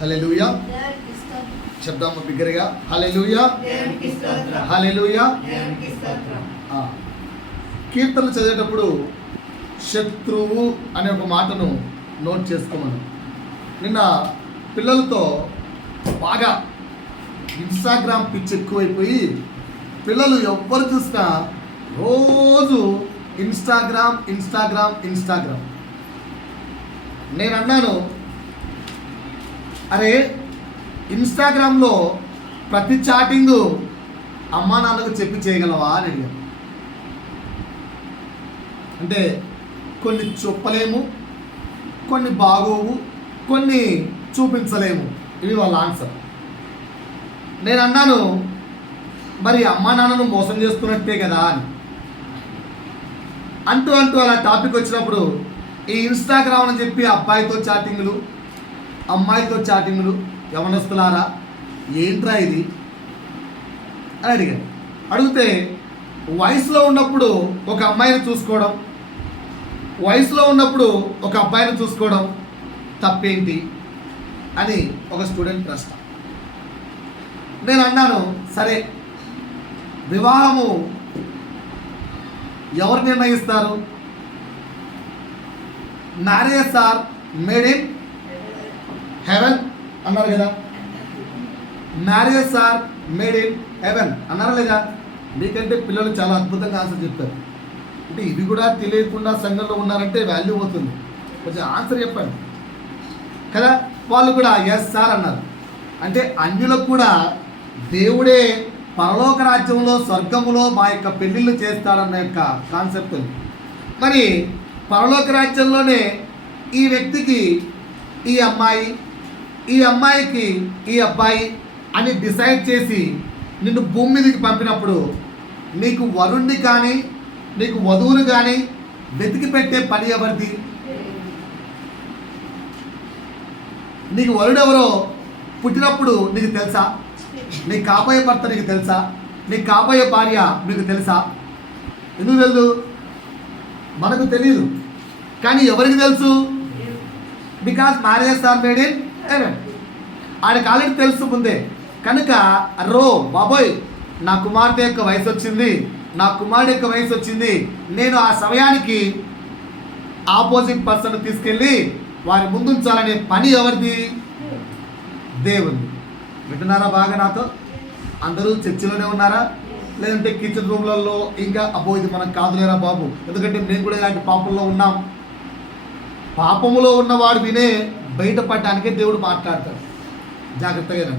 హల్లెలూయా. చెప్దాము బిగ్గరగా, హల్లెలూయా హల్లెలూయా. కీర్తనలు చదివేటప్పుడు శత్రువు అనే ఒక మాటను నోట్ చేసుకోమను. నిన్న పిల్లలతో బాగా ఇన్స్టాగ్రామ్ పిచ్చి ఎక్కువైపోయి పిల్లలు ఎవ్వరు చూసినా రోజు ఇన్స్టాగ్రామ్ ఇన్స్టాగ్రామ్ ఇన్స్టాగ్రామ్. నేను అన్నాను, అరే ఇన్స్టాగ్రామ్లో ప్రతి చాటింగు అమ్మా నాన్నకు చెప్పి చేయగలవా అని అడిగాను. అంటే కొన్ని చెప్పలేము, కొన్ని బాగోవు, కొన్ని చూపించలేము. ఇవి వాళ్ళ ఆన్సర్. నేను అన్నాను, మరి అమ్మా నాన్నను మోసం చేస్తున్నట్టే కదా అని అంటూ అలా టాపిక్ వచ్చినప్పుడు ఈ ఇన్స్టాగ్రామ్ అని చెప్పి అబ్బాయితో చాటింగ్లు, అమ్మాయితో చాటింగ్లు, యవనస్తులారా ఏంట్రా ఇది అని అడిగాను. అడిగితే వయసులో ఉన్నప్పుడు ఒక అమ్మాయిని చూసుకోవడం, వయసులో ఉన్నప్పుడు ఒక అబ్బాయిని చూసుకోవడం తప్పేంటి అని ఒక స్టూడెంట్ ప్రశ్న. నేను అన్నాను, సరే వివాహము ఎవరు నిర్ణయిస్తారు? Marriages are made in heaven అన్నారు కదా, marriages are made in heaven అన్నారా లేదా? మీకంటే పిల్లలు చాలా అద్భుతంగా ఆన్సర్ చెప్తారు. అంటే ఇది కూడా తెలియకుండా సంఘంలో ఉన్నారంటే వాల్యూ అవుతుంది. కొంచెం ఆన్సర్ చెప్పండి కదా. వాళ్ళు కూడా ఎస్ సార్ అన్నారు. అంటే అన్యులకు కూడా దేవుడే పరలోక రాజ్యంలో స్వర్గములో మా యొక్క పెళ్ళిళ్ళు చేస్తాడన్న యొక్క కాన్సెప్ట్ ఉంది. మరి పరలోక రాజ్యంలోనే ఈ వ్యక్తికి ఈ అమ్మాయి, ఈ అమ్మాయికి ఈ అబ్బాయి అని డిసైడ్ చేసి నిన్ను భూమి మీదకి పంపినప్పుడు నీకు వరుణ్ణి కానీ నీకు వధువుని కానీ వెతికి పెట్టే పని ఎవరిది? నీకు వరుడెవరో పుట్టినప్పుడు నీకు తెలుసా? నీ కాబోయే భర్త నీకు తెలుసా? నీ కాబోయే భార్య మీకు తెలుసా? ఎందుకు తెలుసు? మనకు తెలియదు, కానీ ఎవరికి తెలుసు? Because marriages are made in heaven. ఆయనకు ఆల్రెడీ తెలుసు ముందే. కనుక బాబోయ్ నా కుమార్తె యొక్క వయసు వచ్చింది, నా కుమారుడు యొక్క వయసు వచ్చింది, నేను ఆ సమయానికి ఆపోజిట్ పర్సన్ తీసుకెళ్ళి వారి ముందుంచాలనే పని ఎవరిది? దేవుని. వింటున్నారా బాగా నాతో? అందరూ చర్చిలోనే ఉన్నారా? లేదంటే కిచెన్ రూమ్లలో ఇంకా అబ్బో ఇది మనకు కాదులేరా బాబు, ఎందుకంటే మేము కూడా ఇలాంటి పాపంలో ఉన్నాం. పాపములో ఉన్నవాడు వినే బయటపడటానికే దేవుడు మాట్లాడతాడు. జాగ్రత్తగా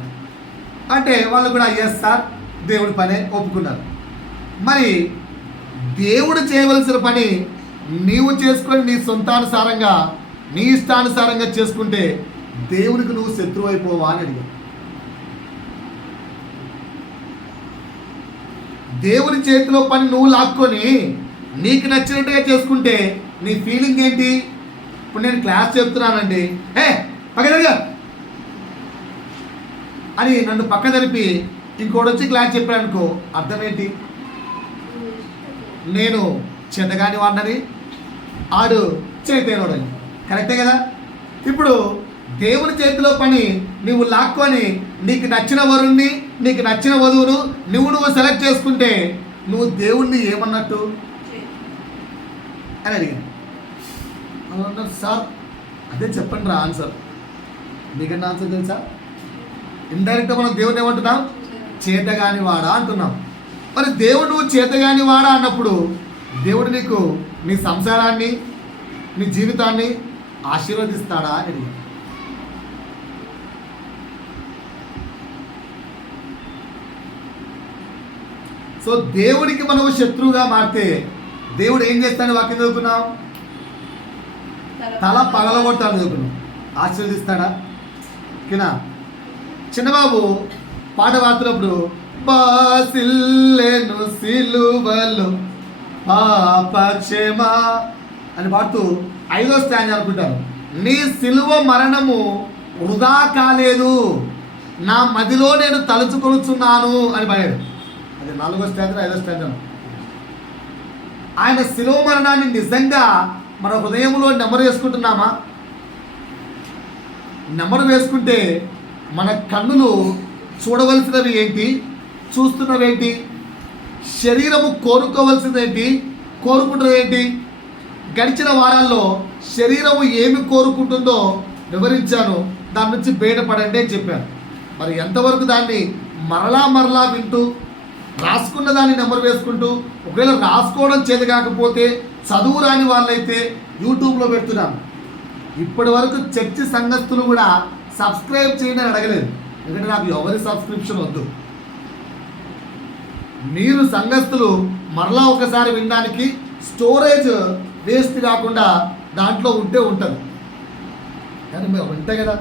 అంటే వాళ్ళు కూడా ఎస్ సార్ దేవుడి పనే ఒప్పుకున్నారు. మరి దేవుడు చేయవలసిన పని నీవు చేసుకొని నీ సొంతానుసారంగా నీ ఇష్టానుసారంగా చేసుకుంటే దేవునికి నువ్వు శత్రువు అయిపోవా అని అడిగా. దేవుని చేతిలో పని నువ్వు లాక్కొని నీకు నచ్చినట్టుగా చేసుకుంటే నీ ఫీలింగ్ ఏంటి? ఇప్పుడు నేను క్లాస్ చెప్తున్నానండి, పక్కదరిగా అని నన్ను పక్క జరిపి ఇంకోటి వచ్చి క్లాస్ చెప్పాడనుకో, అర్థం ఏంటి? నేను చేతగాని వాడినని, ఆడు చేతేనోడని. కరెక్టే కదా? ఇప్పుడు దేవుని చేతిలో పని నువ్వు లాక్కొని నీకు నచ్చిన వరుణ్ణి, నీకు నచ్చిన వధువును నువ్వు సెలెక్ట్ చేసుకుంటే నువ్వు దేవుణ్ణి ఏమన్నట్టు అని అడిగాను. అన్నారు సార్ అదే చెప్పండి రా ఆన్సర్. మీకన్నా ఆన్సర్ తెలుసా? ఇండైరెక్ట్గా మనం దేవుని ఏమంటున్నాం? చేతగాని వాడా అంటున్నాం. మరి దేవుడు నువ్వు చేతగాని వాడా అన్నప్పుడు దేవుడు నీకు నీ సంసారాన్ని, నీ జీవితాన్ని ఆశీర్వదిస్తాడా అని అడిగాను. సో దేవుడికి మనము శత్రువుగా మారితే దేవుడు ఏం చేస్తాడని వాక్యం చదువుకున్నాం? తల పగలగొట్టాలని చదువుకున్నాం. ఆశీర్వదిస్తాడా? కినా చిన్నబాబు పాట పాడుతున్నప్పుడు బాసిల్లెను సిలువలు పాపక్షేమా అని పాడుతూ 5వ స్టాండ్ అనుకుంటారు. నీ సిలువ మరణము వృధా కాలేదు, నా మదిలో నేను తలుచుకొనుచున్నాను అని పాడాడు. అది 4వ స్టాండ్ 5వ స్టాండ్. ఆయన సిలువ మరణాన్ని నిజంగా మన హృదయంలో నెమరు వేసుకుంటున్నామా? నెమరు వేసుకుంటే మన కన్నులు చూడవలసినవి ఏంటి, చూస్తున్నవి ఏంటి, శరీరము కోరుకోవలసింది ఏంటి, కోరుకుంటున్నది ఏంటి. గడిచిన వారాల్లో శరీరము ఏమి కోరుకుంటుందో వివరించాను, దాని నుంచి బయటపడండి అని చెప్పాను. మరి ఎంతవరకు దాన్ని మరలా వింటూ రాసుకున్న దాన్ని నెంబర్ వేసుకుంటూ, ఒకవేళ రాసుకోవడం చేత కాకపోతే చదువు రాని వాళ్ళైతే యూట్యూబ్లో పెడుతున్నాను. ఇప్పటి వరకు చర్చి సంఘస్థులు కూడా సబ్స్క్రైబ్ చేయండి అని అడగలేదు, ఎందుకంటే నాకు ఎవరి సబ్స్క్రిప్షన్ వద్దు. మీరు సంఘస్థులు మరలా ఒకసారి వినడానికి స్టోరేజ్ వేస్ట్ కాకుండా దాంట్లో ఉంటే ఉంటుంది. కానీ మేము వింటే కదా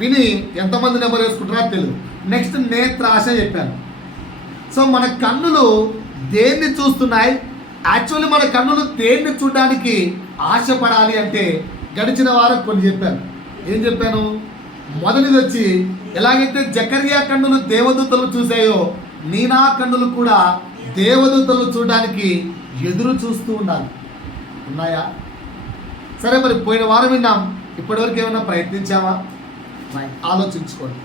విని ఎంతమంది నెంబర్ వేసుకుంటున్నారో తెలియదు. నెక్స్ట్ నేత్రాశ చెప్పాను. సో మన కన్నులు దేన్ని చూస్తున్నాయి, యాక్చువల్లీ మన కన్నులు దేన్ని చూడడానికి ఆశపడాలి అంటే గడిచిన వారం కొన్ని చెప్పాను. ఏం చెప్పాను? మొదటిది వచ్చి, ఎలాగైతే జకర్యా కన్నులు దేవదూతలు చూసాయో నీనా కన్నులు కూడా దేవదూతలు చూడడానికి ఎదురు చూస్తూ ఉండాలి. ఉన్నాయా? సరే, మరి పోయిన వారం విన్నాం, ఇప్పటివరకు ఏమైనా ప్రయత్నించావా? ఆలోచించుకోండి.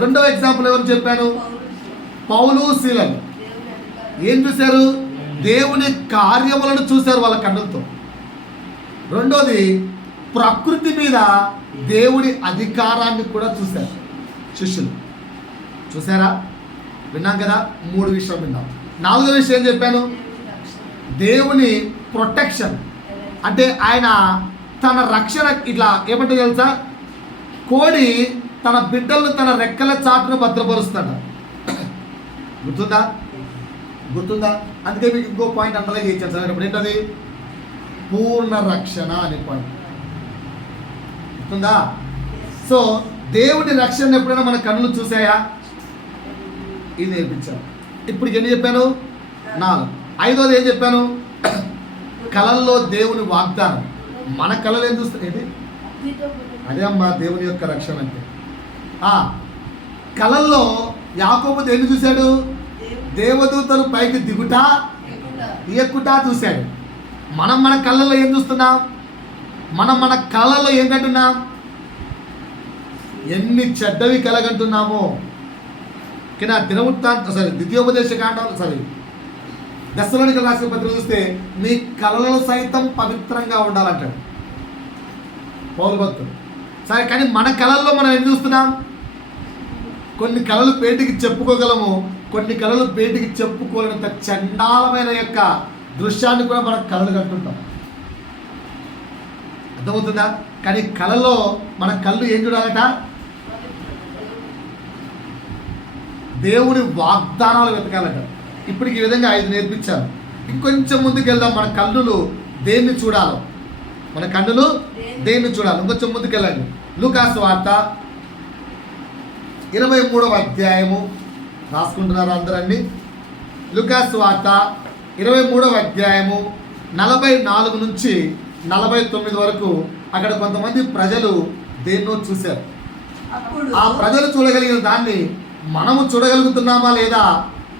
రెండవ ఎగ్జాంపుల్ ఎవరు చెప్పాను? పౌలు శీలలు ఏం చూశారు? దేవుని కార్యములను చూశారు వాళ్ళ కన్నులతో. రెండోది, ప్రకృతి మీద దేవుడి అధికారాన్ని కూడా చూశారు శిష్యులు. చూసారా? విన్నాం కదా, 3 విషయాలు విన్నాం. 4వ విషయం ఏం చెప్పాను? దేవుని ప్రొటెక్షన్, అంటే ఆయన తన రక్షణ. ఇట్లా ఏమంటే తెలుసా, కోడి తన బిడ్డలను తన రెక్కల చాటును భద్రపరుస్తాడు. గుర్తుందా? అందుకే మీకు ఇంకో పాయింట్ అంతలా చేయించాను సార్. ఇప్పుడు ఏంటది? పూర్ణ రక్షణ అనే పాయింట్ గుర్తుందా? సో దేవుడి రక్షణ ఎప్పుడైనా మన కన్నులు చూసాయా? ఇది నేర్పించాను. ఇప్పుడు ఎన్ని చెప్పాను? 4. 5వది ఏం చెప్పాను? కళల్లో దేవుని వాగ్దానం. మన కళలు ఏం చూస్తాయి? ఏంటి? అదే అమ్మా దేవుని యొక్క రక్షణ అంటే. కళల్లో యాకోబు దేన్ని చూశాడు? దేవదూతలు పైకి దిగుట ఎక్కుట చూశాడు. మనం మన కళ్ళల్లో ఏం చూస్తున్నాం? మన కళ్ళల్లో ఏం కంటున్నాం? ఎన్ని చెడ్డవి కలగంటున్నామో. కానీ ఆ ద్వితీయోపదేశ కాండం దశలోనికలు రాసిన పత్రిక చూస్తే మీ కళలలో సైతం పవిత్రంగా ఉండాలంటాడు పౌలు భక్తుడు. సరే, కానీ మన కళల్లో మనం ఏం చూస్తున్నాం? కొన్ని కళలు బయటికి చెప్పుకోగలము, కొన్ని కళలు బయటికి చెప్పుకోలేనంత చండాలమైన యొక్క దృశ్యాన్ని కూడా మనం కళలు కంటుంటాం. అర్థమవుతుందా? కానీ కళలో మన కళ్ళు ఏం చూడాలట? దేవుని వాగ్దానాలు వెతకాలట. ఇప్పటికి ఈ విధంగా 5 నేర్పించాను. ఇంకొంచెం ముందుకు వెళ్దాం. మన కన్నులు దేన్ని చూడాలో, మన కన్నులు దేన్ని చూడాలి. ఇంకొంచెం ముందుకు వెళ్ళండి. లూకాసు వార్త 23వ అధ్యాయము రాసుకుంటున్నారు అందరండి. లూకాసు వార్త 23వ అధ్యాయము 44 నుంచి 49 వరకు. అక్కడ కొంతమంది ప్రజలు దేన్నో చూశారు. ఆ ప్రజలు చూడగలిగిన దాన్ని మనము చూడగలుగుతున్నామా లేదా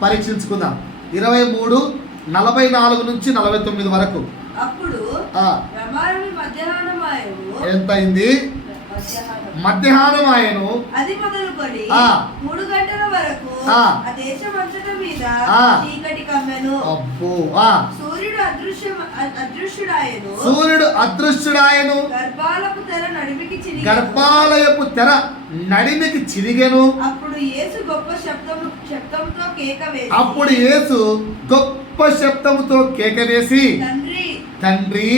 పరీక్షించుకుందాం. 23:44 నుంచి 49 వరకు. అప్పుడు ఎంత అయింది? మధ్యాహ్నం ఆయను. అది మొదలుకొని 3 గంటల వరకు ఆ దేశమంతటి మీద చీకటి కమ్మెను. అబ్బో! సూర్యుడు అదృశ్యుడాయను. గర్భాలపు తెర నడిమికి చిరిగెను. అప్పుడు యేసు గొప్ప శబ్దముతో కేక వేసి తండ్రి,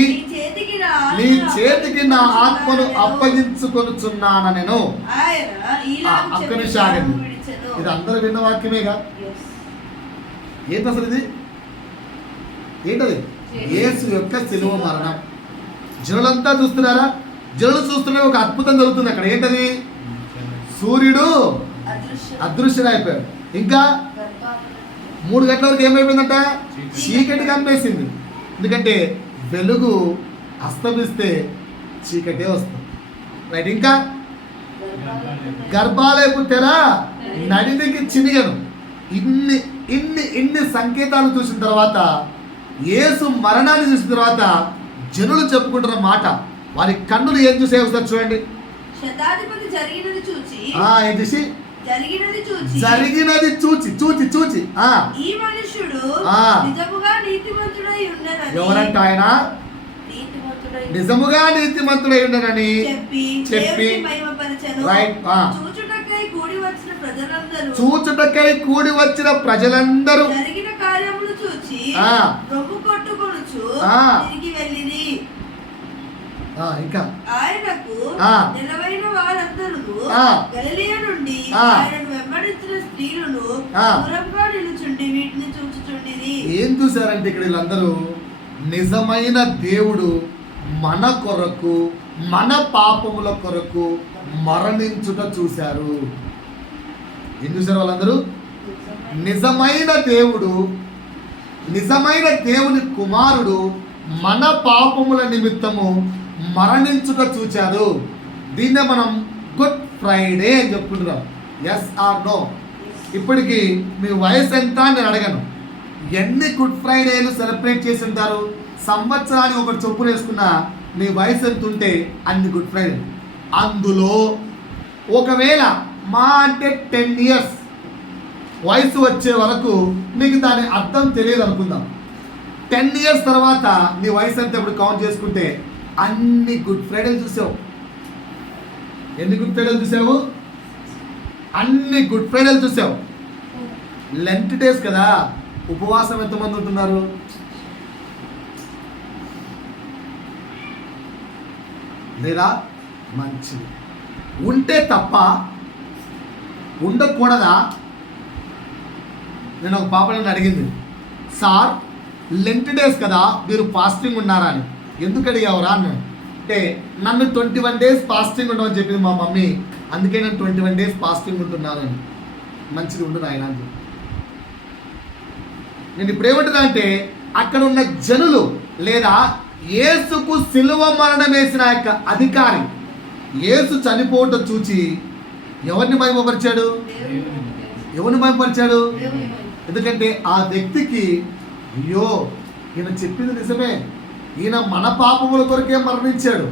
నీ చేతికి నా ఆత్మను అప్పగించుకొనుచున్నాను నేను. అక్కడి నుంచి ఆగండి. ఇది అందరూ విన్న వాక్యమేగా. ఏంటి అసలు ఇది? ఏంటది? యేసు యొక్క శిలువ మరణం. జనులంతా చూస్తున్నారా? జనులు చూస్తున్న ఒక అద్భుతం జరుగుతుంది అక్కడ. ఏంటది? సూర్యుడు అదృశ్యుడైపోయాడు. ఇంకా 3 గంటల వరకు ఏమైపోయిందంట? చీకటి కమ్మేసింది. ఎందుకంటే వెలుగు అస్తమిస్తే చీకటే వస్తుంది. రైట్. ఇంకా గర్భాలయపు తెర నడిమికి చినిగను. ఇన్ని సంకేతాలు చూసిన తర్వాత, యేసు మరణాన్ని చూసిన తర్వాత జనులు చెప్పుకుంటున్న మాట, వారి కన్నులు ఏం చూసే ఒకసారి చూడండి. శతాధిపతి జరిగినది చూచి ఏం చేసి జరిగినది చూచి ఈ మనుష్యుడు నిజముగా నీతిమంతుడై ఉండనని. ఎవరంట ఆయన? నిజముగా నీతిమంతుడై ఉండనని చెప్పి రైట్. చూచుటకై కూడి వచ్చిన ప్రజలందరూ జరిగిన కార్యములు చూచి రొమ్ము కొట్టుకొనుచు తిరిగి వెళ్ళిరి. ఇంకా ఆయనకు నిలవైన వారందరూ గలిలయ నుండి ఆయనను వెంబడించిన స్త్రీలను దూరంగా నిలుచుండి వీటిని చూచుచుండిరి. ఏం చూశారంటే ఇక్కడ వీళ్ళందరూ నిజమైన దేవుడు మన కొరకు మన పాపముల కొరకు మరణించుట చూశారు. ఏం చూశారు వాళ్ళందరూ? నిజమైన దేవుని కుమారుడు మన పాపముల నిమిత్తము మరణించుట చూచారు. దీన్నే మనం గుడ్ ఫ్రైడే అని చెప్పుకుంటున్నాం. Yes or no? ఇప్పటికి మీ వయసు ఎంత అని నేను అడగను. ఎన్ని గుడ్ ఫ్రైడేలు సెలబ్రేట్ చేసి ఉంటారు? సంవత్సరానికి ఒకటి చొప్పున వేసుకున్న మీ వయసు ఎంత ఉంటే అన్ని గుడ్ ఫ్రైడే. అందులో ఒకవేళ మా అంటే 10 years వయసు వచ్చే వరకు నీకు దాని అర్థం తెలియదు అనుకుందాం. 10 years తర్వాత నీ వయసు అంతా ఇప్పుడు కౌంట్ చేసుకుంటే అన్ని గుడ్ ఫ్రైడేలు చూసావు. ఎన్ని గుడ్ ఫ్రైడేలు చూసావు? అన్ని గుడ్ ఫ్రైడేలు చూసావు. లెంట్ డేస్ కదా, ఉపవాసం ఎంతమంది ఉంటున్నారు? లేదా? మంచిది. ఉంటే తప్ప ఉండకూడదా? నేను ఒక పాపని అడిగింది, సార్ లెంట్ డేస్ కదా మీరు ఫాస్టింగ్ ఉన్నారా అని. ఎందుకు అడిగావురా అన్నాను. అంటే నన్ను 21 days ఫాస్టింగ్ ఉండమని చెప్పింది మా మమ్మీ, అందుకే నేను 21 days ఫాస్టింగ్ ఉంటున్నాను. మంచిది, ఉండు నాయన అని చెప్పి. నేను ఇప్పుడు ఏమంటున్నా అంటే అక్కడ ఉన్న జనులు లేదా యేసుకు సిలువ మరణం వేసిన యొక్క అధికారి యేసు చనిపోవటం చూచి ఎవరిని మహిమపరిచాడు? ఎందుకంటే ఆ వ్యక్తికి అయ్యో ఈయన చెప్పింది నిజమే, ఈయన మన పాపముల కొరకే మరణించాడు,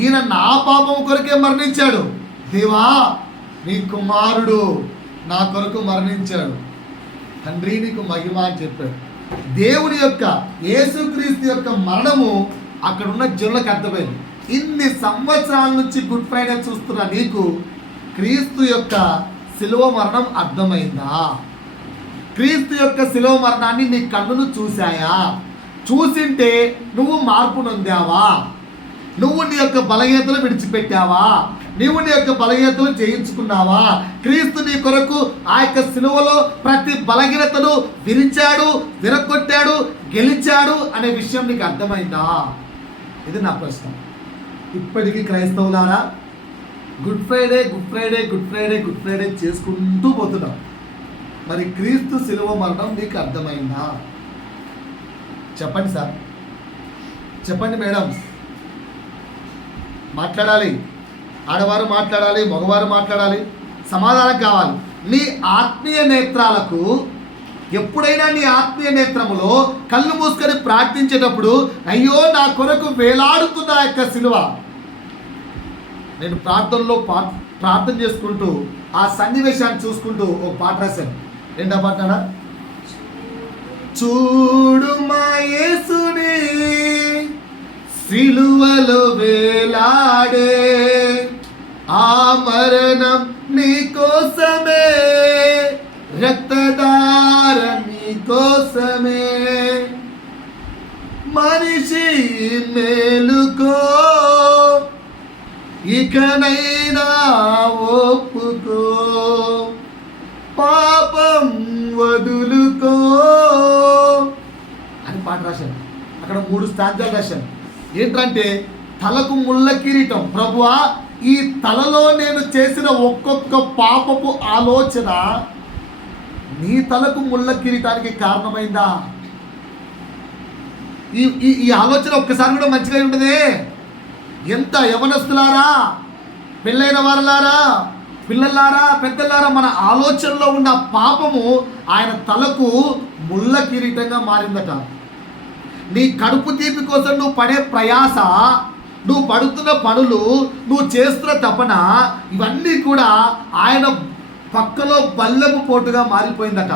ఈయన నా పాపము కొరకే మరణించాడు, దేవా నీ కుమారుడు నా కొరకు మరణించాడు, తండ్రి నీకు మహిమ అని చెప్పాడు. దేవుని యొక్క యేసుక్రీస్తు యొక్క మరణము అక్కడ ఉన్న జనులకు అర్థమైంది. ఇన్ని సంవత్సరాల నుంచి గుడ్ ఫ్రైడే చూస్తున్న నీకు క్రీస్తు యొక్క శిలువ మరణం అర్థమైందా? క్రీస్తు యొక్క శిలువ మరణాన్ని నీ కన్నులు చూశాయా? చూసింటే నువ్వు మార్పు నొందావా? నువ్వు నీ యొక్క బలహీనతలు విడిచిపెట్టావా? నీవు నీ యొక్క బలహీనతలు జయించుకున్నావా? క్రీస్తు నీ కొరకు ఆ యొక్క శిలువలో ప్రతి బలహీనతను విరిచాడు, విరగొట్టాడు, గెలిచాడు అనే విషయం నీకు అర్థమైందా? ఇది నా ప్రశ్న. ఇప్పటికీ క్రైస్తవులారా గుడ్ ఫ్రైడే చేసుకుంటూ పోతున్నాం. మరి క్రీస్తు శిలువ మరణం నీకు అర్థమైందా? చెప్పండి సార్, చెప్పండి మేడం. మాట్లాడాలి, ఆడవారు మాట్లాడాలి, మగవారు మాట్లాడాలి, సమాధానం కావాలి. నీ ఆత్మీయ నేత్రాలకు ఎప్పుడైనా నీ ఆత్మీయ నేత్రములో కళ్ళు మూసుకొని ప్రార్థించేటప్పుడు అయ్యో నా కొరకు వేలాడుతున్న యొక్క శిలువ. నేను ప్రార్థనలో ప్రార్థన చేసుకుంటూ ఆ సన్నివేశాన్ని చూసుకుంటూ ఒక పాట రాశాను. రెండో పాట చూడు మా యేసుని సిలువలో వేలాడే ఆ మరణం నీ కోసమే, రక్తధార నీ కోసమే, మనిషి మేలుకో ఇకనైనా ఒప్పుకో, పాపం వదులుకో అని పాట రాశాను. అక్కడ 3 స్థానాలు రాశాను. ఏంటంటే తలకు ముళ్ళ కిరీటం. ప్రభువా ఈ తలలో నేను చేసిన ఒక్కొక్క పాపపు ఆలోచన నీ తలకు ముళ్ళ కిరీటానికి కారణమైందా? ఈ ఆలోచన ఒక్కసారి కూడా మంచిగా ఉండదే. ఎంత యవనస్తులారా, పెళ్ళైన వారులారా, పిల్లలారా, పెద్దలారా, మన ఆలోచనలో ఉన్న పాపము ఆయన తలకు ముళ్ళ కిరీటంగా మారిందట. నీ కడుపు తీపి కోసం నువ్వు పడే ప్రయాస నువ్వు పడుతున్న పనులు, నువ్వు చేస్తున్న తపన, ఇవన్నీ కూడా ఆయన పక్కలో బల్లెపు పోటుగా మారిపోయిందట.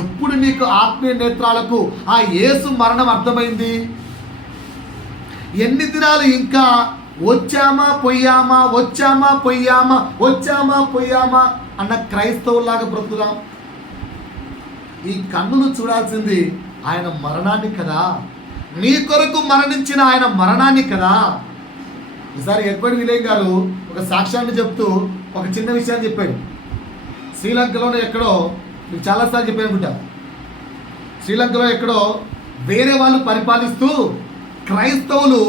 ఎప్పుడు నీకు ఆత్మీయ నేత్రాలకు ఆ యేసు మరణం అర్థమైంది? ఎన్ని దినాలు ఇంకా వచ్చామా పొయ్యామా, వచ్చామా పొయ్యామా, వచ్చామా పొయ్యామా అన్న క్రైస్తవులాగా బ్రతుకుదాం? ఈ కన్నులు చూడాల్సింది ఆయన మరణాన్ని కదా, నీ కొరకు మరణించిన ఆయన మరణాన్ని కదా. ఈసారి ఎడ్వర్డ్ విలయ్ గారు ఒక సాక్ష్యాన్ని చెప్తూ ఒక చిన్న విషయాన్ని చెప్పాడు. శ్రీలంకలోనే ఎక్కడో, మీకు చాలాసార్లు చెప్పాను అనుకుంటా, శ్రీలంకలో ఎక్కడో వేరే వాళ్ళు పరిపాలిస్తూ క్రైస్తవులు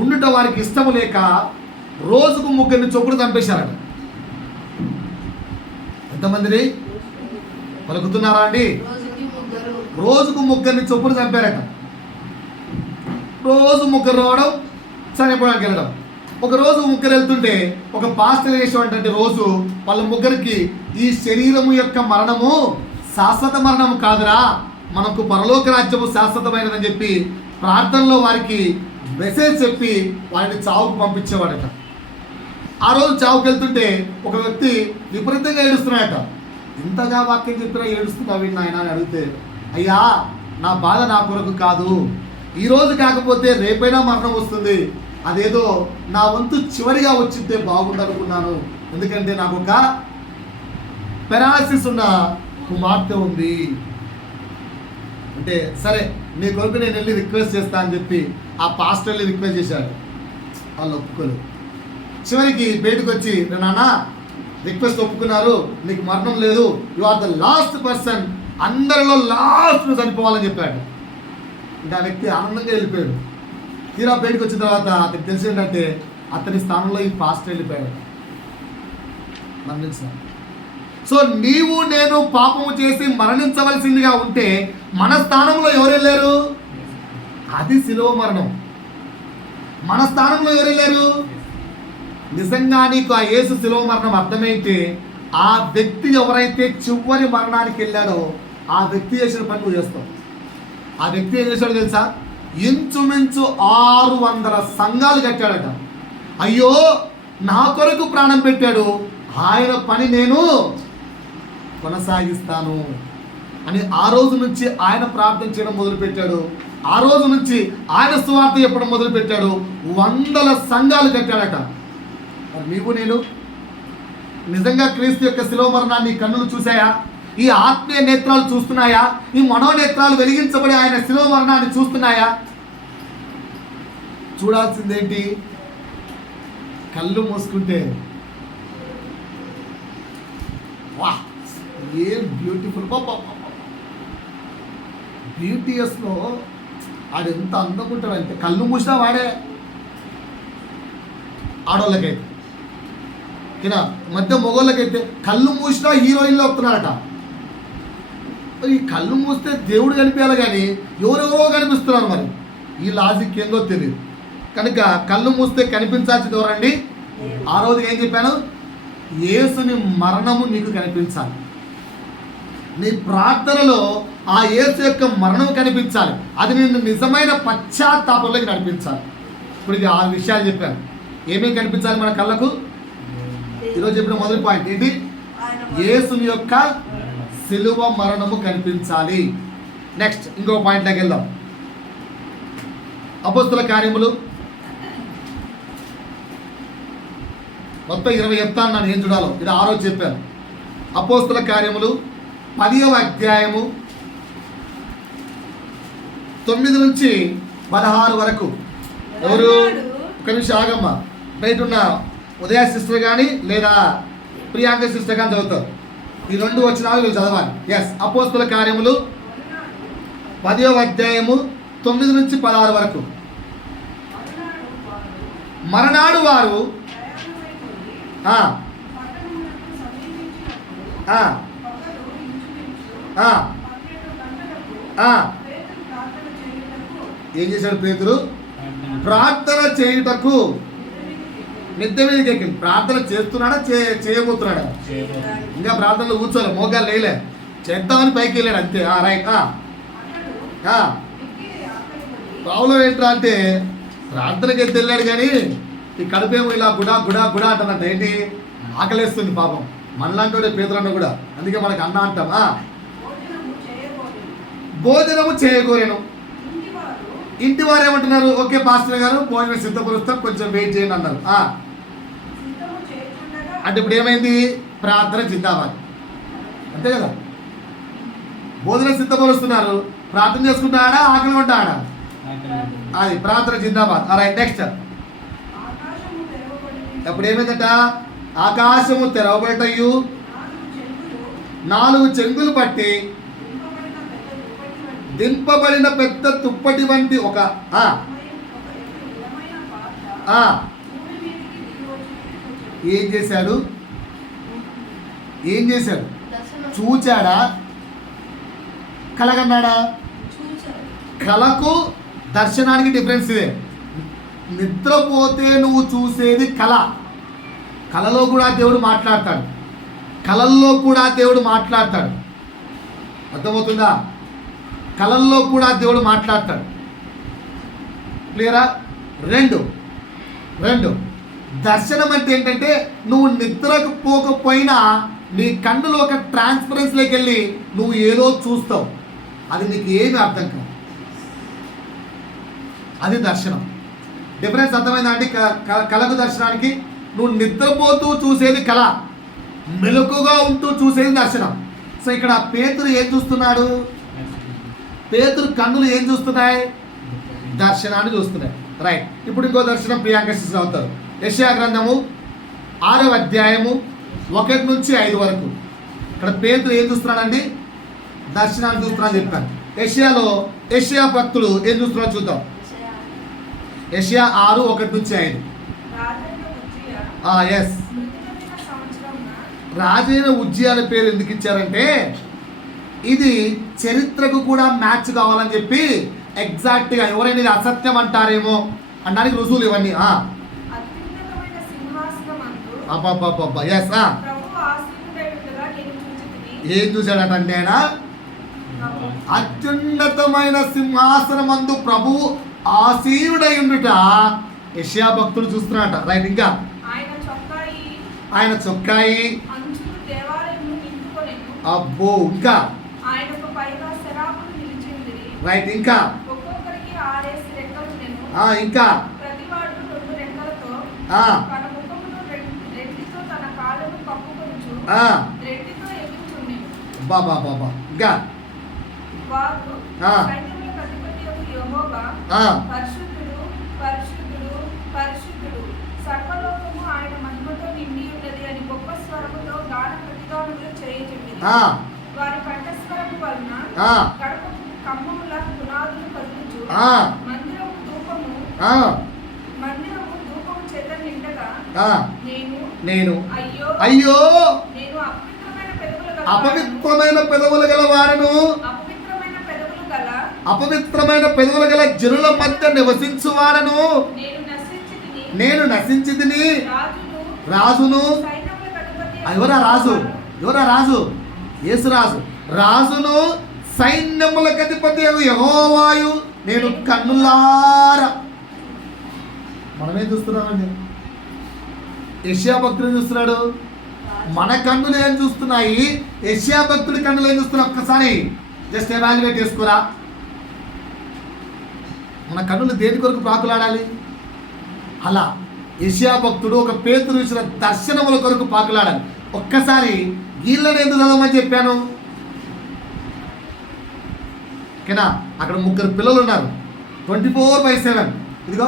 ఉండుట వారికి ఇష్టము లేక రోజుకు 3 చొప్పున చంపేశారట. ఎంతమందిని పలుకుతున్నారా అండి? రోజుకు 3 చొప్పున చంపారట. రోజు 3 రావడం, చనిపోవడానికి వెళ్ళడం. ఒక రోజు 3 వెళ్తుంటే ఒక పాస్టర్ చేసేటువంటి రోజు వాళ్ళ 3కి ఈ శరీరము యొక్క మరణము శాశ్వత మరణం కాదురా, మనకు పరలోక రాజ్యము శాశ్వతమైనదని చెప్పి ప్రార్థనలో వారికి మెసేజ్ చెప్పి వారిని చావుకు పంపించేవాడట. ఆ రోజు చావుకు వెళ్తుంటే ఒక వ్యక్తి విపరీతంగా ఏడుస్తున్నాడట. ఇంతగా వాక్యం చెప్పినా ఏడుస్తున్నావు నాయన అని అడిగితే, అయ్యా నా బాధ నా కొరకు కాదు, ఈరోజు కాకపోతే రేపైనా మరణం వస్తుంది, అదేదో నా వంతు చివరిగా వచ్చింటే బాగుండనుకున్నాను, ఎందుకంటే నాకు ఒక పెరాలసిస్ ఉన్న కుమార్తె ఉంది అంటే, సరే నీ కొరకు నేను వెళ్ళి రిక్వెస్ట్ చేస్తా అని చెప్పి ఆ పాస్టర్ వెళ్ళి రిక్వెస్ట్ చేశాడు. వాళ్ళు ఒప్పుకోలేదు. చివరికి బయటకు వచ్చి, నాన్న రిక్వెస్ట్ ఒప్పుకున్నారు, నీకు మరణం లేదు, you are the last person, అందరిలో లాస్ట్ చనిపోవాలని చెప్పాడు. ఇంకా ఆ వ్యక్తి ఆనందంగా వెళ్ళిపోయాడు. తీరా బయటకు వచ్చిన తర్వాత అతనికి తెలిసి ఏంటంటే అతని స్థానంలో ఈ పాస్టర్ వెళ్ళిపోయాడు, మరణించాడు. సో నీవు నేను పాపము చేసి మరణించవలసిందిగా ఉంటే మన స్థానంలో ఎవరు వెళ్ళారు? అది శిలువ మరణం. మన స్థానంలో ఎవరు వెళ్ళారు? నిజంగా నీకు ఆ యేసు శిలువ మరణం అర్థమైతే ఆ వ్యక్తి ఎవరైతే చివరి మరణానికి వెళ్ళాడో ఆ వ్యక్తి చేసిన పని నువ్వు చేస్తావు. ఆ వ్యక్తి ఏం చేశాడో తెలుసా? ఇంచుమించు 600 సంఘాలు కట్టాడట. అయ్యో నా కొరకు ప్రాణం పెట్టాడు, ఆయన పని నేను కొనసాగిస్తాను అని ఆ రోజు నుంచి ఆయన ప్రార్థన చేయడం మొదలుపెట్టాడు. ఆ రోజు నుంచి ఆయన సువార్త చెప్పడం మొదలుపెట్టాడు. 100 సంఘాలు కట్టాడట. నీవు నేను నిజంగా క్రీస్తు యొక్క శిలువ మరణాన్ని కన్నులు చూసాయా? ఈ ఆత్మీయ నేత్రాలు చూస్తున్నాయా? ఈ మనోనేత్రాలు వెలిగించబడి ఆయన శిలువ మరణాన్ని చూస్తున్నాయా? చూడాల్సిందేంటి? కళ్ళు మూసుకుంటే వా ఏం బ్యూటిఫుల్, బ్యూటీయస్లో ఆడు ఎంత అందంగా ఉంటాడంటే కళ్ళు మూసినా వాడే. ఆడవాళ్ళకైతే కినా మధ్య మగవాళ్ళకైతే కళ్ళు మూసినా హీరోయిన్లో వస్తున్నారట. ఈ కళ్ళు మూస్తే దేవుడు కనిపించాలి కానీ ఎవరెవరో కనిపిస్తున్నారు. మరి ఈ లాజిక్ ఏందో తెలియదు. కనుక కళ్ళు మూస్తే కనిపించాల్సింది ఎవరండి? ఆ రోజు ఏం చెప్పాను? యేసుని మరణము నీకు కనిపించాలి. నీ ప్రార్థనలో ఆ యేసు యొక్క మరణం కనిపించాలి. అది నిన్ను నిజమైన పశ్చాత్తాపంలోకి నడిపించాలి. ఇప్పుడు ఇది 6 విషయాలు చెప్పాను. ఏమేమి కనిపించాలి మన కళ్ళకు? ఈరోజు చెప్పిన మొదటి పాయింట్ ఏంటి? యేసుని యొక్క శిలువ మరణము కనిపించాలి. నెక్స్ట్ ఇంకో పాయింట్లోకి వెళ్దాం. అపోస్తుల కార్యములు మొత్తం 20 చెప్తాను, నన్ను ఏం చూడాలో. ఇది 6 చెప్పాను. అపోస్తుల కార్యములు 10వ అధ్యాయము 9 నుంచి 16 వరకు. ఎవరు? ఒక నిమిషం ఆగమ్మ. బయట ఉన్న ఉదయ సిస్టర్ కానీ లేదా ప్రియాంక సిస్టర్ కానీ చదువుతారు. ఈ 2 వచనాలు వీళ్ళు చదవాలి. ఎస్, అపోస్తుల కార్యములు 10వ అధ్యాయము 9 నుంచి 16 వరకు. మరనాడు వారు ఏం చేశాడు పేతురు? ప్రార్థన చేయుటకు నిద్ర మీదకి ఎక్కింది. ప్రార్థన చేస్తున్నాడా చేయబోతున్నాడా? ఇంకా ప్రార్థనలో కూర్చోలే, మోకాలు లేలే, చేద్దామని పైకి వెళ్ళాడు అంతే. రైట్. ప్రాబ్లం ఏంట్రా అంటే ప్రార్థనకి ఎత్తి వెళ్ళాడు కానీ ఈ కడుపేమో ఇలా గుడా గుడా గుడా అంటానంట. ఏంటి? ఆకలేస్తుంది పాపం. మనలాంటి పేదలన్న కూడా. అందుకే మనకి అన్న అంటాం. భోజనము చేయకూరేను. ఇంటి వారు ఏమంటున్నారు? ఓకే పాస్టర్ గారు భోజనం సిద్ధపరుస్తాం, కొంచెం వెయిట్ చేయండి అన్నారు. అంటే ఇప్పుడు ఏమైంది? ప్రార్థన జిందాబాద్, అంతే కదా. భోజనం సిద్ధపరుస్తున్నారు, ప్రార్థన చేసుకుంటాడా, ఆకలి ఉంటాడా? అది ప్రార్థన జిందాబాద్. Right, next. అప్పుడు ఏమైందట? ఆకాశము తెరవబడటయు 4 చెంగులు పట్టి దింపబడిన పెద్ద తుప్పటి వంటి ఒక ఏం చేశాడు? ఏం చేశాడు? చూచాడా, కలగన్నాడా? కళకు దర్శనానికి డిఫరెన్స్ ఇదే. నిద్రపోతే నువ్వు చూసేది కళ. కళలో కూడా దేవుడు మాట్లాడతాడు. కళల్లో కూడా దేవుడు మాట్లాడతాడు. అర్థమవుతుందా? కళల్లో కూడా దేవుడు మాట్లాడతాడు. క్లియరా? రెండు దర్శనం అంటే ఏంటంటే నువ్వు నిద్రకు పోకపోయినా నీ కన్నులో ఒక ట్రాన్స్పరెన్స్లోకి వెళ్ళి నువ్వు ఏదో చూస్తావు. అది నీకు ఏమి అర్థం కాదు. అది దర్శనం. డిఫరెన్స్ అర్థమైందా అండి? కళకు దర్శనానికి. నువ్వు నిద్రపోతూ చూసేది కళ, మెలకుగా ఉంటూ చూసేది దర్శనం. సో ఇక్కడ పేతురు ఏం చూస్తున్నాడు? పేతురు కన్నులు ఏం చూస్తున్నాయి? దర్శనాన్ని చూస్తున్నాయి. రైట్. ఇప్పుడు ఇంకో దర్శనం ప్రియాంక సిస్టర్ అవుతారు. యెషయా గ్రంథము 6వ అధ్యాయము 1 నుంచి 5 వరకు. ఇక్కడ పేతురు ఏం చూస్తున్నాడండి? దర్శనాన్ని చూస్తున్నాడని చెప్పాను. యెషయా భక్తులు ఏం చూస్తున్నారో చూద్దాం. యెషయా 6:1 నుంచి 5. ఎస్. రాజైన ఉజ్జియా అనే పేరు ఎందుకు ఇచ్చారంటే ఇది చరిత్రకు కూడా మ్యాచ్ కావాలని చెప్పి ఎగ్జాక్ట్గా ఎవరైనా ఇది అసత్యం అంటారేమో అనడానికి రుజువులు ఇవన్నీ. ఎస్. ఏం చూశాడటంటే ఆయన అత్యున్నతమైన సింహాసనమందు ప్రభువు ఆసీనుడై ఉండుట యెషయా భక్తుడు చూస్తున్నాడట. రైట్. ఇంకా ఆయన చొక్కాయి అబ్బో. ఇంకా రైట్. ఇంకా ఇంకా బాబా బాబా. ఇంకా సర్వలోకము ఆయన మహిమతో నిండి ఉన్నది అని గొప్ప స్వరముతో గాన ప్రతిగానములు చేయుచున్నది. వారి కంఠస్వరము వలన గడప కమ్మముల పునాదులు కదులుచు మందిరము ధూపము చేత నిండగా నేను అయ్యో నేను అపవిత్రమైన పెదవులు గల వారను అపవిత్రమైన పెదవులు గల జనుల మధ్య నివసించువాడను నేను నశించితిని. రాజును ఎవరా రాజు? యేసు రాజు. రాజును సైన్యములకు అధిపతి యెహోవాయు నేను కన్నులారా. మనమేం చూస్తున్నామండి? యెషయా భక్తుడు చూస్తున్నాడు. మన కన్నులు ఏం చూస్తున్నాయి? యెషయా భక్తుడి కన్నులు ఏం చూస్తున్నాయి? ఒక్కసారి జస్ట్ ఎవాల్యుయేట్ చేసుకోరా. మన కన్నులు దేని కొరకు పాకులాడాలి? అలా యెషయా భక్తుడు ఒక పేతురు ఇచ్చిన దర్శనముల కొరకు పాకులాడాలి. ఒక్కసారి గీళ్ళని ఎందుకు చదవమని చెప్పాను? ఓకేనా? అక్కడ 3 పిల్లలు ఉన్నారు. 24/7. ఇదిగో